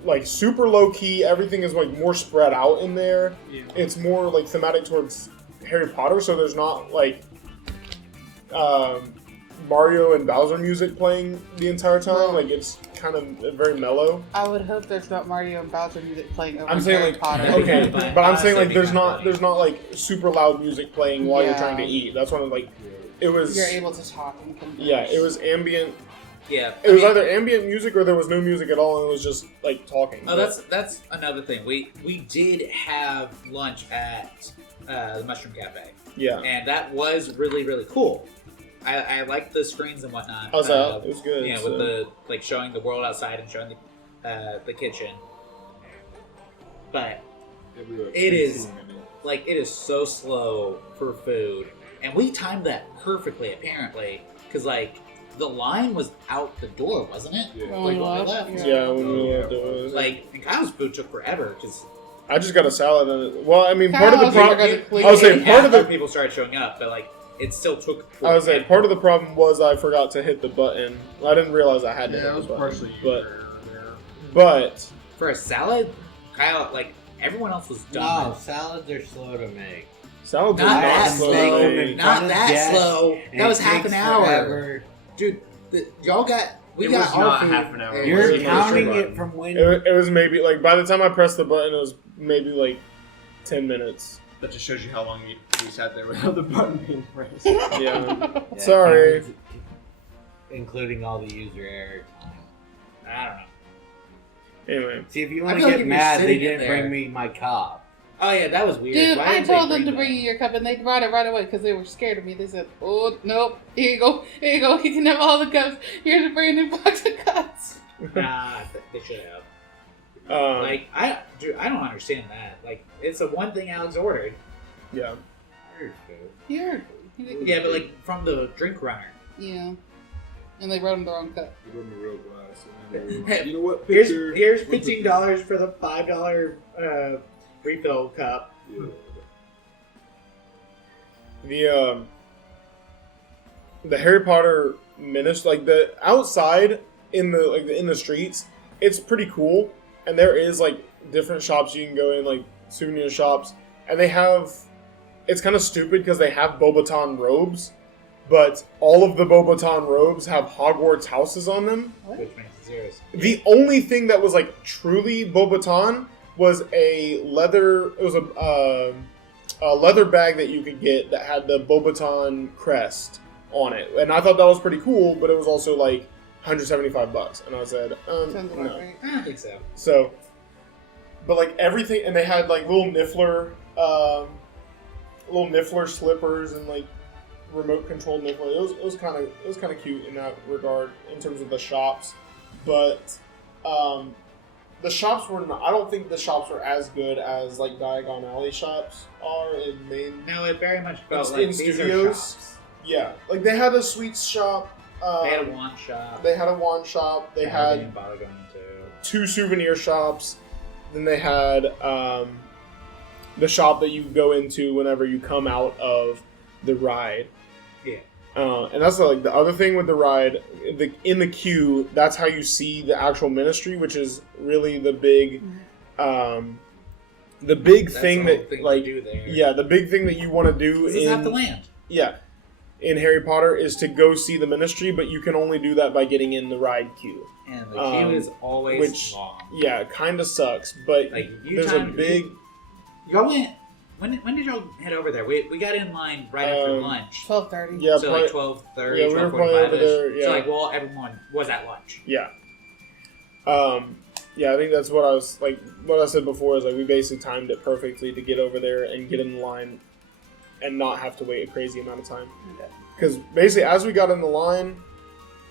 like super low key. Everything is like more spread out in there. Yeah. It's more like thematic towards Harry Potter, so there's not like Mario and Bowser music playing the entire time. Like, it's kind of very mellow. I would hope there's not Mario and Bowser music playing over I'm saying Harry like Potter. okay, But but I'm honestly, saying like it'd be there's kinda not funny. there's not like super loud music playing while you're Yeah. trying to eat. That's when like it was You're able to talk and converse. yeah, it was ambient. Yeah. It was either ambient music or there was no music at all, and it was just like talking. Oh, that's another thing. We did have lunch at the Mushroom Cafe, yeah. and that was really really cool. I liked the screens and whatnot. How's that? It was good. Yeah, so. with the like showing the world outside and showing the kitchen. But Every, like, It is- 15 minutes. like it is so slow for food, and we timed that perfectly apparently, because like the line was out the door, wasn't it? Yeah. When we Like, left, when we Yeah, when we Yeah. left, it was. Like, and Kyle's food took forever because I just got a salad and it. Well, I mean, part of the Kyle's problem. never gonna clean I was saying it. part of the. people started showing up, but like it still took. I was saying forever. part of the problem was I forgot to hit the button. I didn't realize I had to Yeah, hit it the was button. partially but there. but For a salad, Kyle, like everyone else was done. No, salads are slow to make. salad was Not not that slow. slow. to Make make. them Not front of that guests, slow. and That was it half takes an hour, forever. dude. Y'all got we It got was our not food. half an hour. and- It You're was counting not. it from when. It was maybe like by the time I pressed the button, it was maybe like 10 minutes. That just shows you how long we sat there without the button being pressed. Yeah. Yeah, Sorry. including all the user error time. I don't know. Anyway, See, if you I want to feel like get if you're mad, they sitting in didn't there- bring me my cup. Oh yeah, that was weird. Dude, Why I didn't they told them to that? bring you your cup, and they brought it right away because they were scared of me. They said, "Oh nope, here you go, here you go. You can have all the cups. Here's a brand new box of cups." Nah, they should have. Like I don't understand that. Like it's the one thing Alex ordered. yeah. Here, Yeah, but like from the drink runner. yeah, and they wrote them the wrong cup. Give them a real glass. And then Hey, you know what? Here's Picture. $15 for the $5 refill cup. Yeah. The Harry Potter ministry, like the outside in the streets, it's pretty cool, and there is like different shops you can go in, like souvenir shops, and they have. It's kind of stupid because they have Bobaton robes, but all of the Bobaton robes have Hogwarts houses on them. Which makes it zeros. The only thing that was like truly Bobaton was a leather. It was a leather bag that you could get that had the Bobaton crest on it, and I thought that was pretty cool. But it was also like $175, and I said, Sounds about no. right. I don't think so. So, but like everything, and they had like little Niffler slippers and like remote control Niffler. It was kind of cute in that regard in terms of the shops, but the shops were not. I don't think the shops were as good as like Diagon Alley shops are in main. No, it very much felt It's like in these studios. are shops. Yeah, like they had a sweets shop. They had a wand shop. They had a wand shop. They I had didn't bother going to. 2 souvenir shops. Then they had the shop that you go into whenever you come out of the ride. Yeah. And that's like the other thing with the ride. In the queue, that's how you see the actual ministry, which is really the big, That's thing the that whole thing like to do there. yeah, the big thing that you want to do This is half the land. in Harry Potter is to go see the ministry, but you can only do that by getting in the ride queue. And the queue is always which- long. Yeah, kind of sucks, but Like, you there's time- a big. Y'all went. When did y'all head over there? We got in line right after lunch. 12:30. Yeah, So like 12:30, yeah, we were probably 12:45 over there, yeah. So like, well, everyone was at lunch. Yeah. Yeah, I think that's what what I said before is like we basically timed it perfectly to get over there and get in line and not have to wait a crazy amount of time. Because basically, as we got in the line,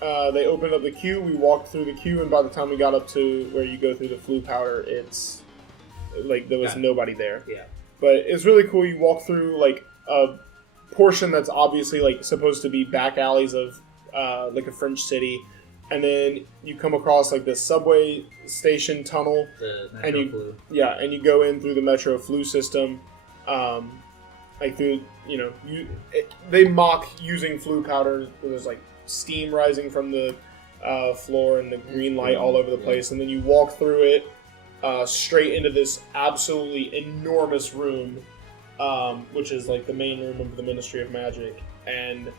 they opened up the queue. We walked through the queue, and by the time we got up to where you go through the flu powder, it's like there was nobody there. Yeah. But it's really cool. You walk through like a portion that's obviously like supposed to be back alleys of like a French city, and then you come across like the subway station tunnel. The And Metro you- Flu. Yeah, and you go in through the Metro Flu system, like through they mock using flu powder. Where there's like steam rising from the floor and the green light all over the place, and then you walk through it straight into this absolutely enormous room, which is like the main room of the Ministry of Magic, and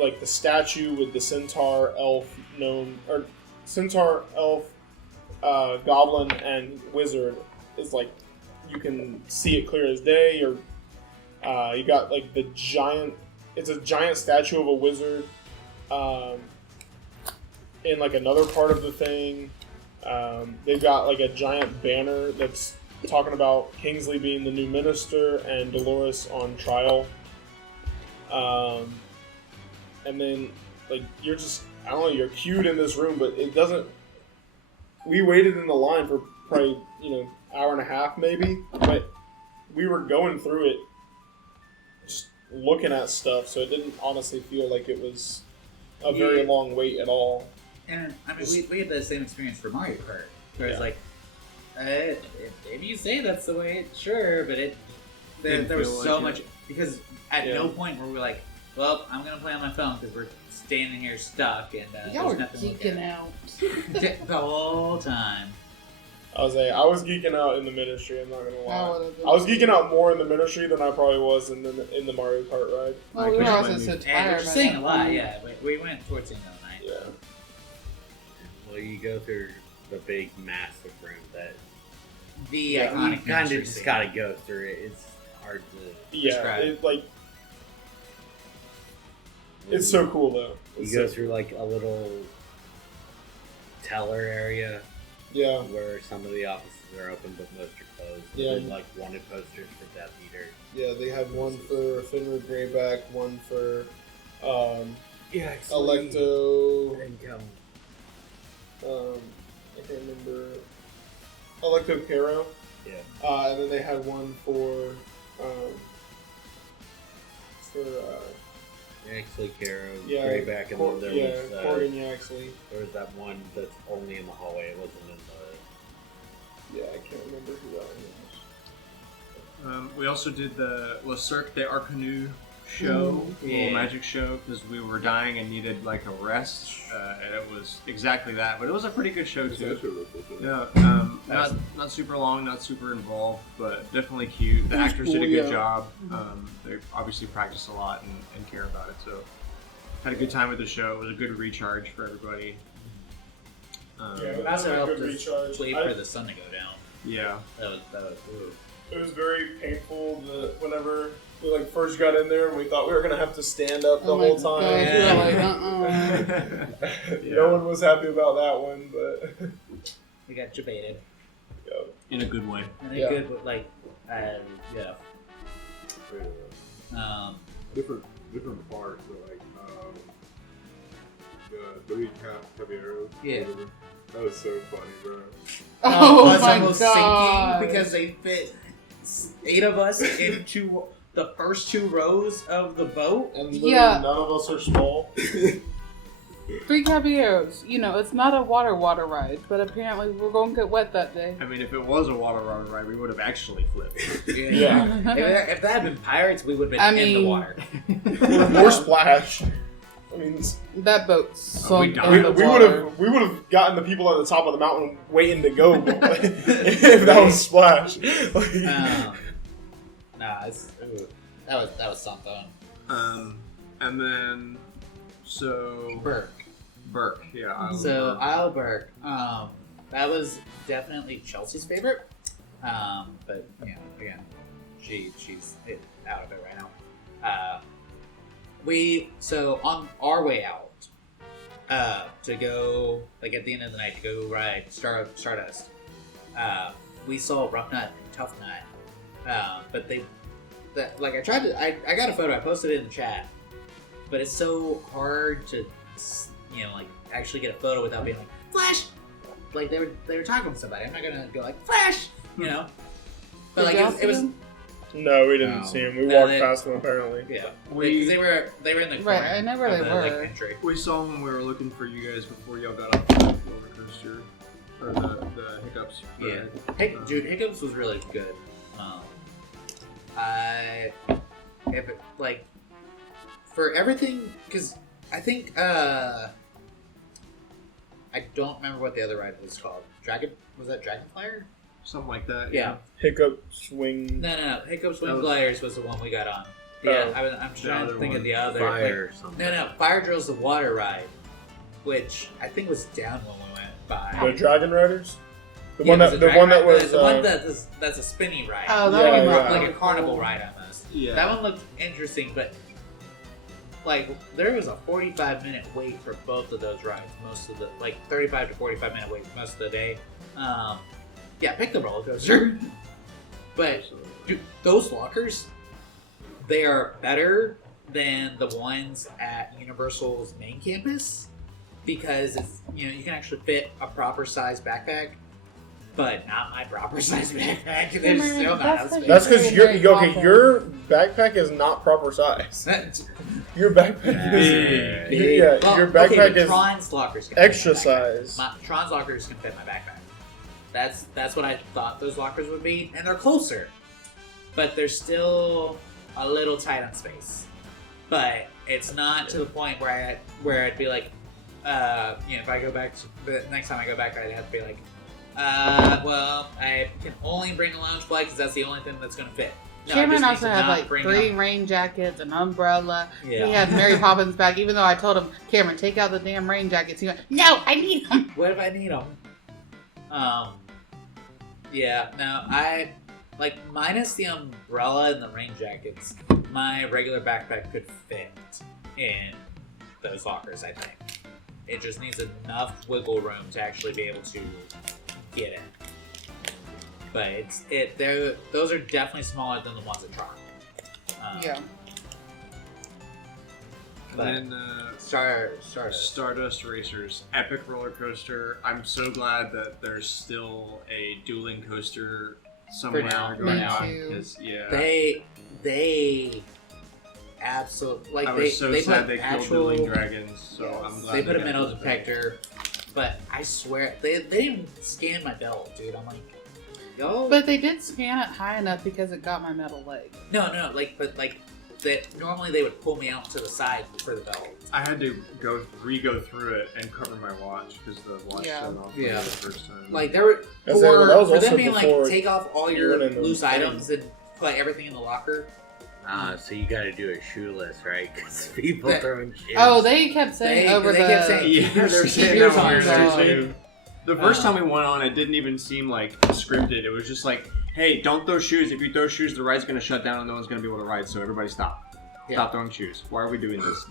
like the statue with the centaur, elf, gnome, or centaur, elf, goblin, and wizard is like you can see it clear as day. Or you got like the giant. It's a giant statue of a wizard in like another part of the thing. They've got like a giant banner that's talking about Kingsley being the new minister and Dolores on trial. And then like you're just I don't know, you're queued in this room, but it doesn't. We waited in the line for probably hour and a half maybe, but we were going through it just looking at stuff, so it didn't honestly feel like it was a very long wait at all. And I mean, we had the same experience for Mario Kart, where it's like, if you say that's the way, sure, but there was feel so like much because at no point were we like, well, I'm gonna play on my phone because we're standing here stuck and Y'all were there's nothing to geeking look out. at. The whole time. I was geeking out in the ministry. I'm not gonna I lie. would've been I was too. geeking out more in the ministry than I probably was in the Mario Kart ride. Well, we were also so And tired. we're by seeing that a lot, point. yeah. We went towards the end of the night. Yeah. Well, you go through the big, massive room that The you iconic kind of ministry just scene. gotta go through it. It's hard to. Yeah, Describe. it's so cool though. You It's go so- through like a little teller area Yeah, where some of the offices are open, but most are closed. Yeah. There's like wanted posters for Death Eater. yeah. They had one for Fenrir Greyback, one for Yeah, Electo. Income. I can't remember. Electo Caro. Yeah. And then they had one for Actually, Caro, yeah, Greyback, and then there was Corgan Yaxley. there was that one that's only in the hallway. It wasn't in the. Yeah, I can't remember who that one was. We also did the Le Cirque de Arcanu show, Yeah. little magic show, because we were dying and needed like a rest, and it was exactly that. But it was a pretty good show It's too. actually really cool. Yeah, not super long, not super involved, but definitely cute. The It was actors cool, did a good yeah. job. They obviously practice a lot and care about it. So had a good time with the show. It was a good recharge for everybody. Yeah. I also Good helped us recharge. wait for the sun to go down. Yeah. That was ooh. It was very painful whenever we like first got in there and we thought we were gonna have to stand up the Oh my whole gosh, time. we were like, Yeah. No one was happy about that one, but We got debated. In a good way. And Yeah. a good, like, yeah. Different parts, but like the three caballeros. Yeah. That was so funny, bro. oh was my almost god. sinking because they fit 8 of us into the first 2 rows of the boat. and literally Yeah. none of us are small. Three Caballeros. It's not a water ride, but apparently we're going to get wet that day. I mean, if it was a water ride, we would have actually flipped. Yeah. If that had been pirates, we would have I been in the mean- water. Or more splash. I mean, That boat sunk died. in the we water. would have gotten the people at the top of the mountain waiting to go if that was splash. Nah, that was something. And then, so Burke. yeah. So Isle Burke, that was definitely Chelsea's favorite. But again, she's out of it right now. So on our way out, to go at the end of the night to go ride Stardust, we saw Rough Nut and Tough Nut, but I got a photo, I posted it in the chat, but it's so hard to actually get a photo without being like Flash. Like they were talking with somebody. I'm not gonna go like Flash, But Did y'all it was see them? No, we didn't No. see him. We No, walked they- past them apparently. yeah. We- They were in the corner. Right, I know where of they the, were. entry. We saw them when we were looking for you guys before y'all got off the roller coaster. Or the hiccups. Yeah. Right. Dude, Hiccups was really good. For everything, because I think I don't remember what the other ride was called. Was that Dragonflyer? Something like that. Yeah. Hiccup swing. No. Hiccups Wing That was- Gliders was the one we got on. Oh. Yeah, I'm The trying to other think of one. the other. Fire or something. No. Fire Drill's the water ride, which I think was down when we went by. The Dragon Riders. The Yeah, one it was that a the dragon one that ride, was the one that's a spinny ride. Oh, that Yeah, one yeah. looked Like really a carnival cool. ride almost. Yeah. That one looked interesting, but there was a 45-minute wait for both of those rides. Most of the 35 to 45-minute wait most of the day. Yeah, pick the roller coaster. But dude, those lockers, they are better than the ones at Universal's main campus because it's you can actually fit a proper size backpack. But not my proper size backpack. They're Cameron, still not that's as what big. That's because Very awful. your backpack is not proper size. Your backpack is Big. yeah. Well, Your backpack okay, but is Tron's lockers can fit extra my backpack. size. Tron's lockers can fit my backpack. That's what I thought those lockers would be, and they're closer, but they're still a little tight on space. But it's not to the point where I'd be like, if I go back the next time I go back, I'd have to be like, well, I can only bring a lounge flag because that's the only thing that's going to fit. No, I Cameron just need also to had not like bring 3 up- rain jackets, an umbrella. Yeah. He had Mary Poppins bag, even though I told him, Cameron, take out the damn rain jackets. He went, no, I need them. What if I need them? Yeah, no, I minus the umbrella and the rain jackets, my regular backpack could fit in those lockers, I think. It just needs enough wiggle room to actually be able to get in. But those are definitely smaller than the ones at Tron. Yeah. But And then Stardust Racers, epic roller coaster. I'm so glad that there's still a dueling coaster somewhere now. going Me on. too. 'Cause, yeah, they absolutely I was so they sad put they killed actual, dueling dragons. So I'm glad They put a got metal those back. detector, but I swear they didn't scan my belt, dude. I'm like, yo, But they did scan it high enough because it got my metal leg. no, that normally they would pull me out to the side for the belt. I had to go through it and cover my watch because the watch Yeah. shut off Yeah. the first time. Like there were That's it, well, that was for also them being like before take off all you your went in the loose thing. items and put everything in the locker. So you got to do it shoeless, right? Because people That- throwing shoes. Oh, they kept saying They- over they the. kept saying, yeah, they were keep saying your that when we were shoes there on. too. The first time we went on, it didn't even seem like scripted. It was just like, hey, don't throw shoes. If you throw shoes, the ride's going to shut down and no one's going to be able to ride. So everybody stop. Yeah. Stop throwing shoes. Why are we doing this?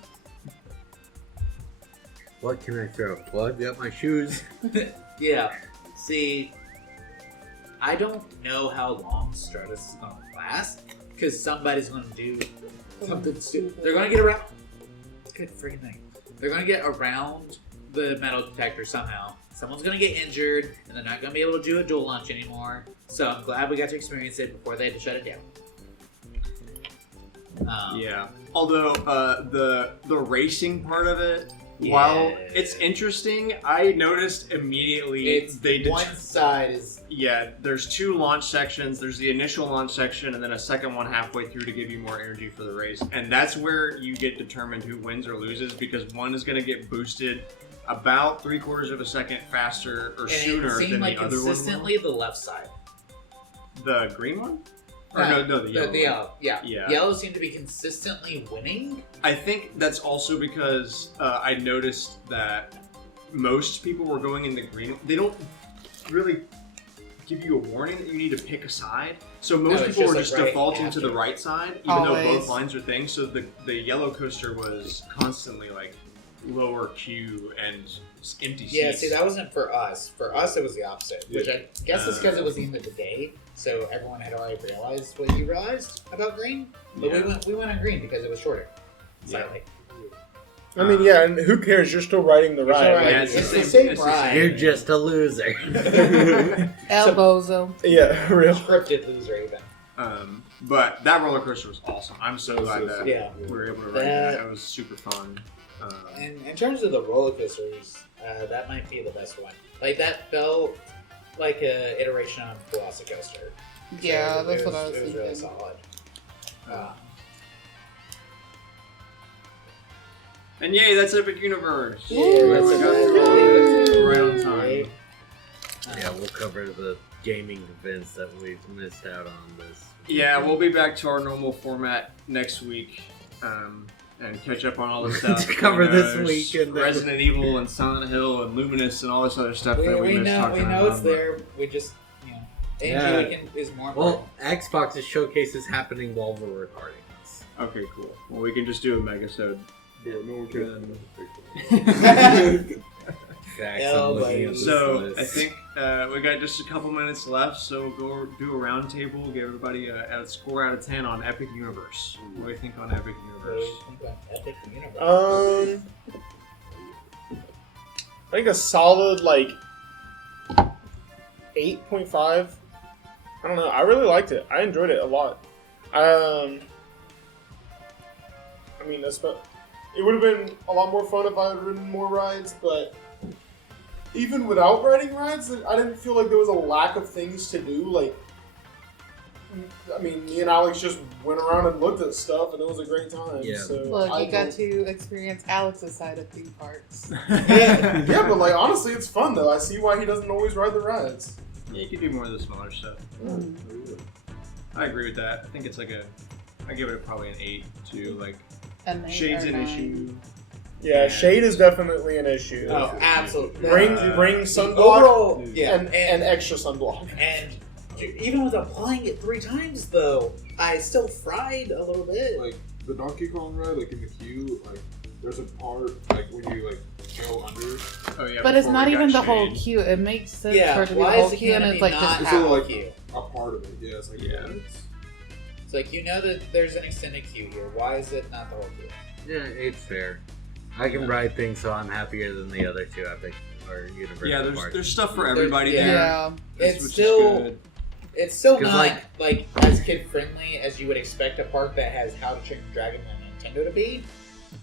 What can I throw? Plug up my shoes. Yeah. See, I don't know how long Stardust is gonna last because somebody's gonna do something stupid. They're gonna get around. Good freaking thing. They're gonna get around the metal detector somehow. Someone's gonna get injured, and they're not gonna be able to do a dual launch anymore. So I'm glad we got to experience it before they had to shut it down. Yeah. Although the racing part of it, while it's interesting, I noticed immediately It's one side is Yeah, there's 2 launch sections. There's the initial launch section and then a second one halfway through to give you more energy for the race. And that's where you get determined who wins or loses because one is going to get boosted about 3/4 of a second faster or and sooner it seemed than like the other one. consistently the left side. The green one? Or no, the yellow. The yellow, yeah. Yeah. Yellow seemed to be consistently winning. I think that's also because I noticed that most people were going in the green. They don't really give you a warning that you need to pick a side. So most No, it's people just, were like, just right defaulting to the after. right side, even though Always. both lines are things. So the yellow coaster was constantly like lower queue and empty seats. Yeah, see, that wasn't for us. For us, it was the opposite, which I guess is because it was the end of the day, so everyone had already realized what you realized about green. But Yeah. we went on green because it was shorter, slightly. I mean, yeah, and who cares? You're still riding the ride. alright. Yeah, Like, it's the It's same, the same it's ride. You're just a loser. El Bozo. yeah, real. Scripted loser, even. But that roller coaster was awesome. I'm so glad that Yeah. we were able to ride that. It was super fun. And in terms of the roller coasters, that might be the best one. Like, that felt like a iteration on Velocicoaster. Yeah, So that's what I was It was thinking. really solid. And yay, that's Epic Universe. Yeah, that's We got a through all of it right on good time. Yeah, we'll cover the gaming events that we've missed out on this. Yeah, we'll be back to our normal format next week, and catch up on all the stuff. To cover this there's week and then- Resident Evil and Silent Hill and Luminous and all this other stuff that we missed talking we know about. it's there. We just, AMG Yeah. Weekend is more Well, Xbox's showcase is happening while we're recording this. Okay, cool. Well, we can just do a megasode. Yeah, no one can. Facts, Yeah, I'm looking buddy. at this So list. I think we got just a couple minutes left, so we'll go do a round table, give everybody a score out of 10 on Epic Universe. What do you think on Epic Universe? Epic Universe. I think a solid like 8.5. I don't know. I really liked it. I enjoyed it a lot. I mean, it would have been a lot more fun if I had ridden more rides, but even without riding rides, I didn't feel like there was a lack of things to do. Like, I mean, me and Alex just went around and looked at stuff, and it was a great time. Yeah. So Look, I you got don't- to experience Alex's side of theme parks. Yeah, but like honestly, it's fun though. I see why he doesn't always ride the rides. Yeah, you could do more of the smaller stuff. I agree with that. I think it's like I give it probably an 8 to like And they Shade's are an nine. issue. Yeah, shade is definitely an issue. Oh, absolutely. Bring Uh, sunblock Overall, yeah, and extra sunblock. and even with applying it 3 times, though, I still fried a little bit. Like the Donkey Kong ride, like in the queue, like there's a part like when you like go under. Oh yeah, But it's before not we even got the whole Shade. queue. It makes sense Yeah, for it to be the why whole is the queue, and it's canopy like not just So, half like- a queue? A part of it, yeah. It's like Yeah. what? It's like, that there's an extended queue here. Why is it not the whole queue? Yeah, it's fair. I can ride things, so I'm happier than the other two Epic or Universal Yeah, parks. there's stuff for everybody Yeah. there. yeah. It's which is still good. It's still 'Cause, not like as kid friendly as you would expect a park that has How to Train Your Dragon and Nintendo to be.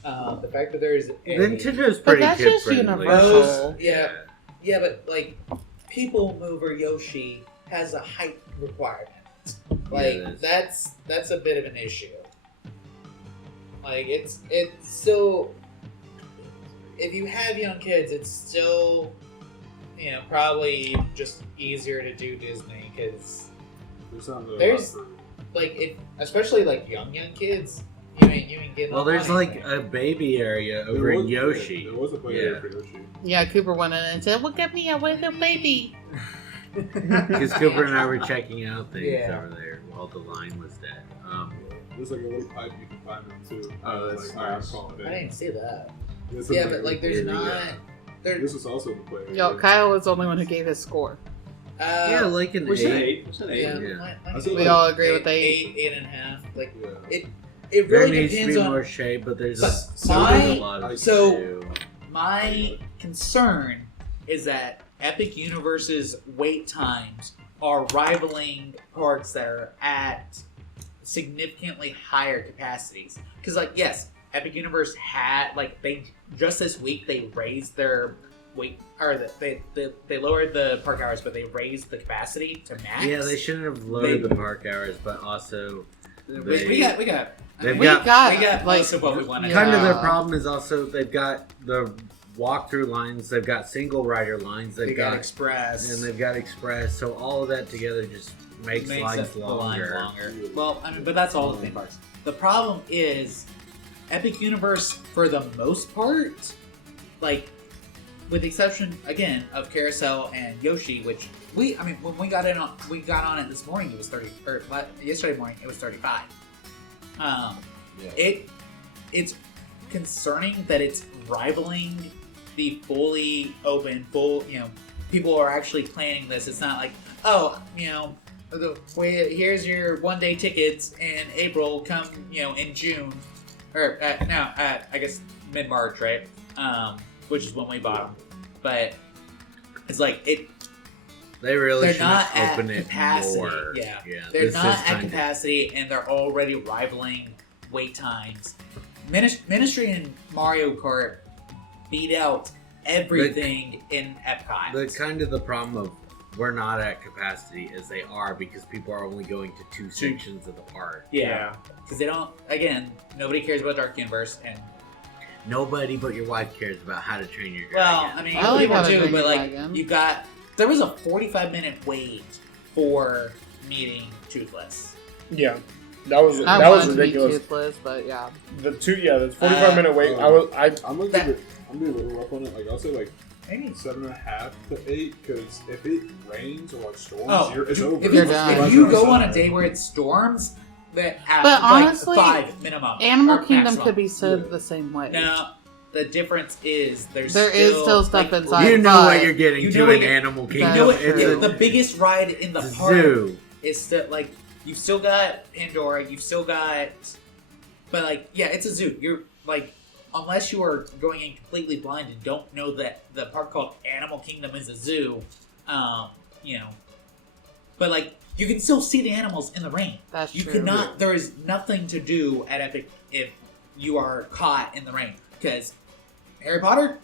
The fact that there's Nintendo's But pretty that's kid just friendly. universal. yeah, but like People Mover Yoshi has a height requirement. Like it is. that's a bit of an issue. Like it's still, if you have young kids, it's still probably just easier to do Disney because There's not really There's- a lot like especially like young kids, you ain't getting. Well, off there's on like anything. a baby area for- over there in was- Yoshi. There was a play area for Yoshi. Yeah, Cooper went in and said, "Look at me, I was a baby." Because Cooper and I were checking out things Yeah. over there while the line was dead. There's like a little pipe you can climb into. Oh, that's like, alright, nice. I'm calling it I in. didn't see that. There's some, Yeah, but like there's Yeah, not. yeah. There, This was also the play area. Yo, Kyle was the only one who gave his score. yeah, like an We said 8. 8. We said 8. yeah, Yeah. mine- I said, We like, all agree with 8. 8.5. Like Yeah. it There really needs to depends be on. more shade, but there's But a my- lot of so- to do. My concern is that Epic Universe's wait times are rivaling parks that are at significantly higher capacities. Because, like, yes, Epic Universe had, like, they just this week they raised their wait, or they lowered the park hours, but they raised the capacity to max. Yeah, they shouldn't have lowered They- the park hours, but also We got. They've We got- got most of what we wanted. Yeah. kind of their problem is also they've got the walkthrough lines, they've got single rider lines, They they've got got Express. and they've got express, so all of that together just makes lines the line longer. longer. Well, I mean, but that's all the theme parks. The problem is, Epic Universe, for the most part, like with the exception again of Carousel and Yoshi, which when we got on it this morning, it was 30, or yesterday morning it was 35. It's concerning that it's rivaling the fully open, people are actually planning this. It's not like, here's your 1-day tickets in April, come, in June, or I guess mid-March, right? Which is when we bought them. But it's like, They really they're should not open at it capacity. more. Yeah. this They're is not at kinda- capacity, and they're already rivaling wait times. Ministry and Mario Kart beat out everything in Epcot. The problem of we're not at capacity as they are because people are only going to 2 sections of the park. Yeah, because they don't. Again, nobody cares about Dark Universe, and Nobody but your wife cares about how to train your well, dragon. I mean, I like people How to do, Train but Your like Dragon. there was a 45-minute wait for meeting Toothless. Yeah, that was I that was wanted to be ridiculous. Toothless, but yeah. The 45-minute wait. I'm gonna That- give it. I'm gonna be a little rough on it. Like I'll say like Maybe 7.5 to 8, because if it rains or like storms, Oh, it's over. You're done. if you go on a day where it storms, that But like honestly, 5 minimum. Animal or Kingdom maximum. could be said Yeah. the same way. No, the difference is There is still stuff like, inside. you know but- what you're getting you to know what in you're- Animal That's You Kingdom. know what? true. It's The biggest ride in the a park zoo. is still like you've still got Pandora, you've still got, but like it's a zoo. You're like, unless you are going in completely blind and don't know that the park called Animal Kingdom is a zoo, but like you can still see the animals in the rain. That's You true. cannot. There is nothing to do at Epic if you are caught in the rain because Harry Potter.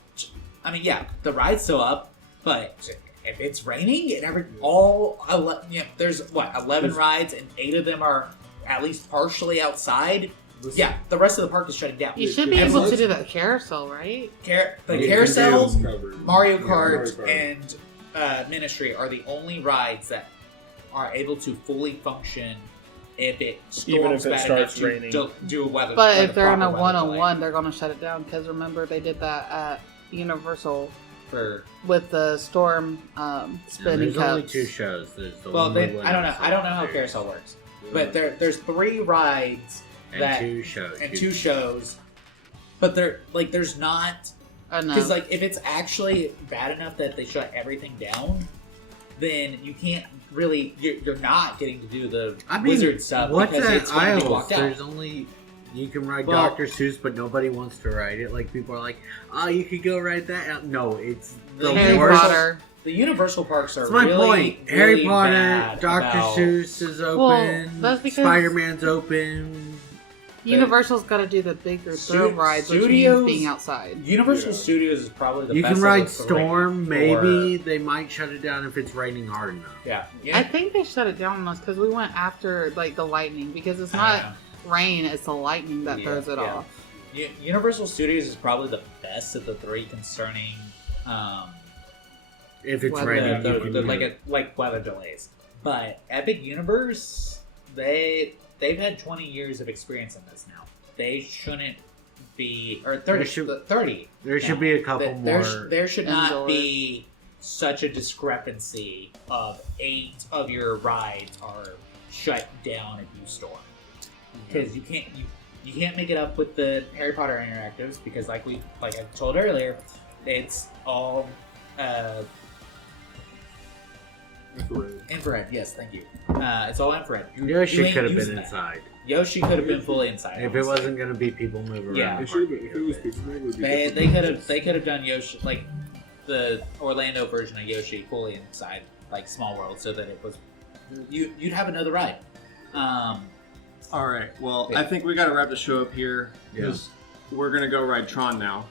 I mean, the ride's still up, but if it's raining and there's 11 rides and 8 of them are at least partially outside. Listen, The rest of the park is shutting down. You should be Yeah, able let's- to do that carousel, right? The Yeah, carousel, it's covered. Mario Yeah, Kart, Kart. and Ministry are the only rides that are able to fully function if it storms Even if it bad starts enough raining. to do a weather. But like if they're in a proper weather delay one-on-one, they're going to shut it down because remember they did that at Universal for with the storm spinning There's only cups. 2 shows. There's the well, only they, one I don't know. that's I don't know how there. carousel works, but there's 3 rides And that 2 shows. and 2 shows, but there's not. I know. Because like if it's actually bad enough that they shut everything down, then you can't really. You're not getting to do the wizard stuff what's because at it's going to be Isles? locked out. There's only you can ride Well- Dr. Seuss, but nobody wants to ride it. Like people are like, "Oh, you could go ride that." No, it's the Harry worst. Potter. The Universal parks are That's my really, point. really Harry Potter, bad Dr. about- Seuss is open. Well, that's because- Spider-Man's open. Universal's got to do the bigger thrill rides, which Studios- means being outside. Universal Yeah. Studios is probably the You best. can of ride the 3. Storm. Maybe they might shut it down if it's raining hard enough. Yeah. I think they shut it down on us because we went after like the lightning because it's I not know. rain, it's the lightning that Yeah, throws it yeah. off. Universal Studios is probably the best of the 3 concerning If it's Weather- raining, you can do it. like weather delays. But Epic Universe, they've had 20 years of experience in this now. They shouldn't be, or 30. There should- 30. There should be a couple There, more. there should not Indoor. be such a discrepancy of 8 of your rides are shut down if you storm. Because you can't make it up with the Harry Potter interactives because like I told earlier, it's all infrared. Yes, thank you. It's all infrared. You Yoshi ain't could have using been that. inside. Yoshi could have been fully inside. If it wasn't going to be people moving around. Yeah. the It should have park, been. If it was people, it would be They different. could have done Yoshi like the Orlando version of Yoshi fully inside like Small World so that it was you'd have another ride. All right. Well, Yeah. I think we got to wrap the show up here Yeah. because we're gonna go ride Tron now.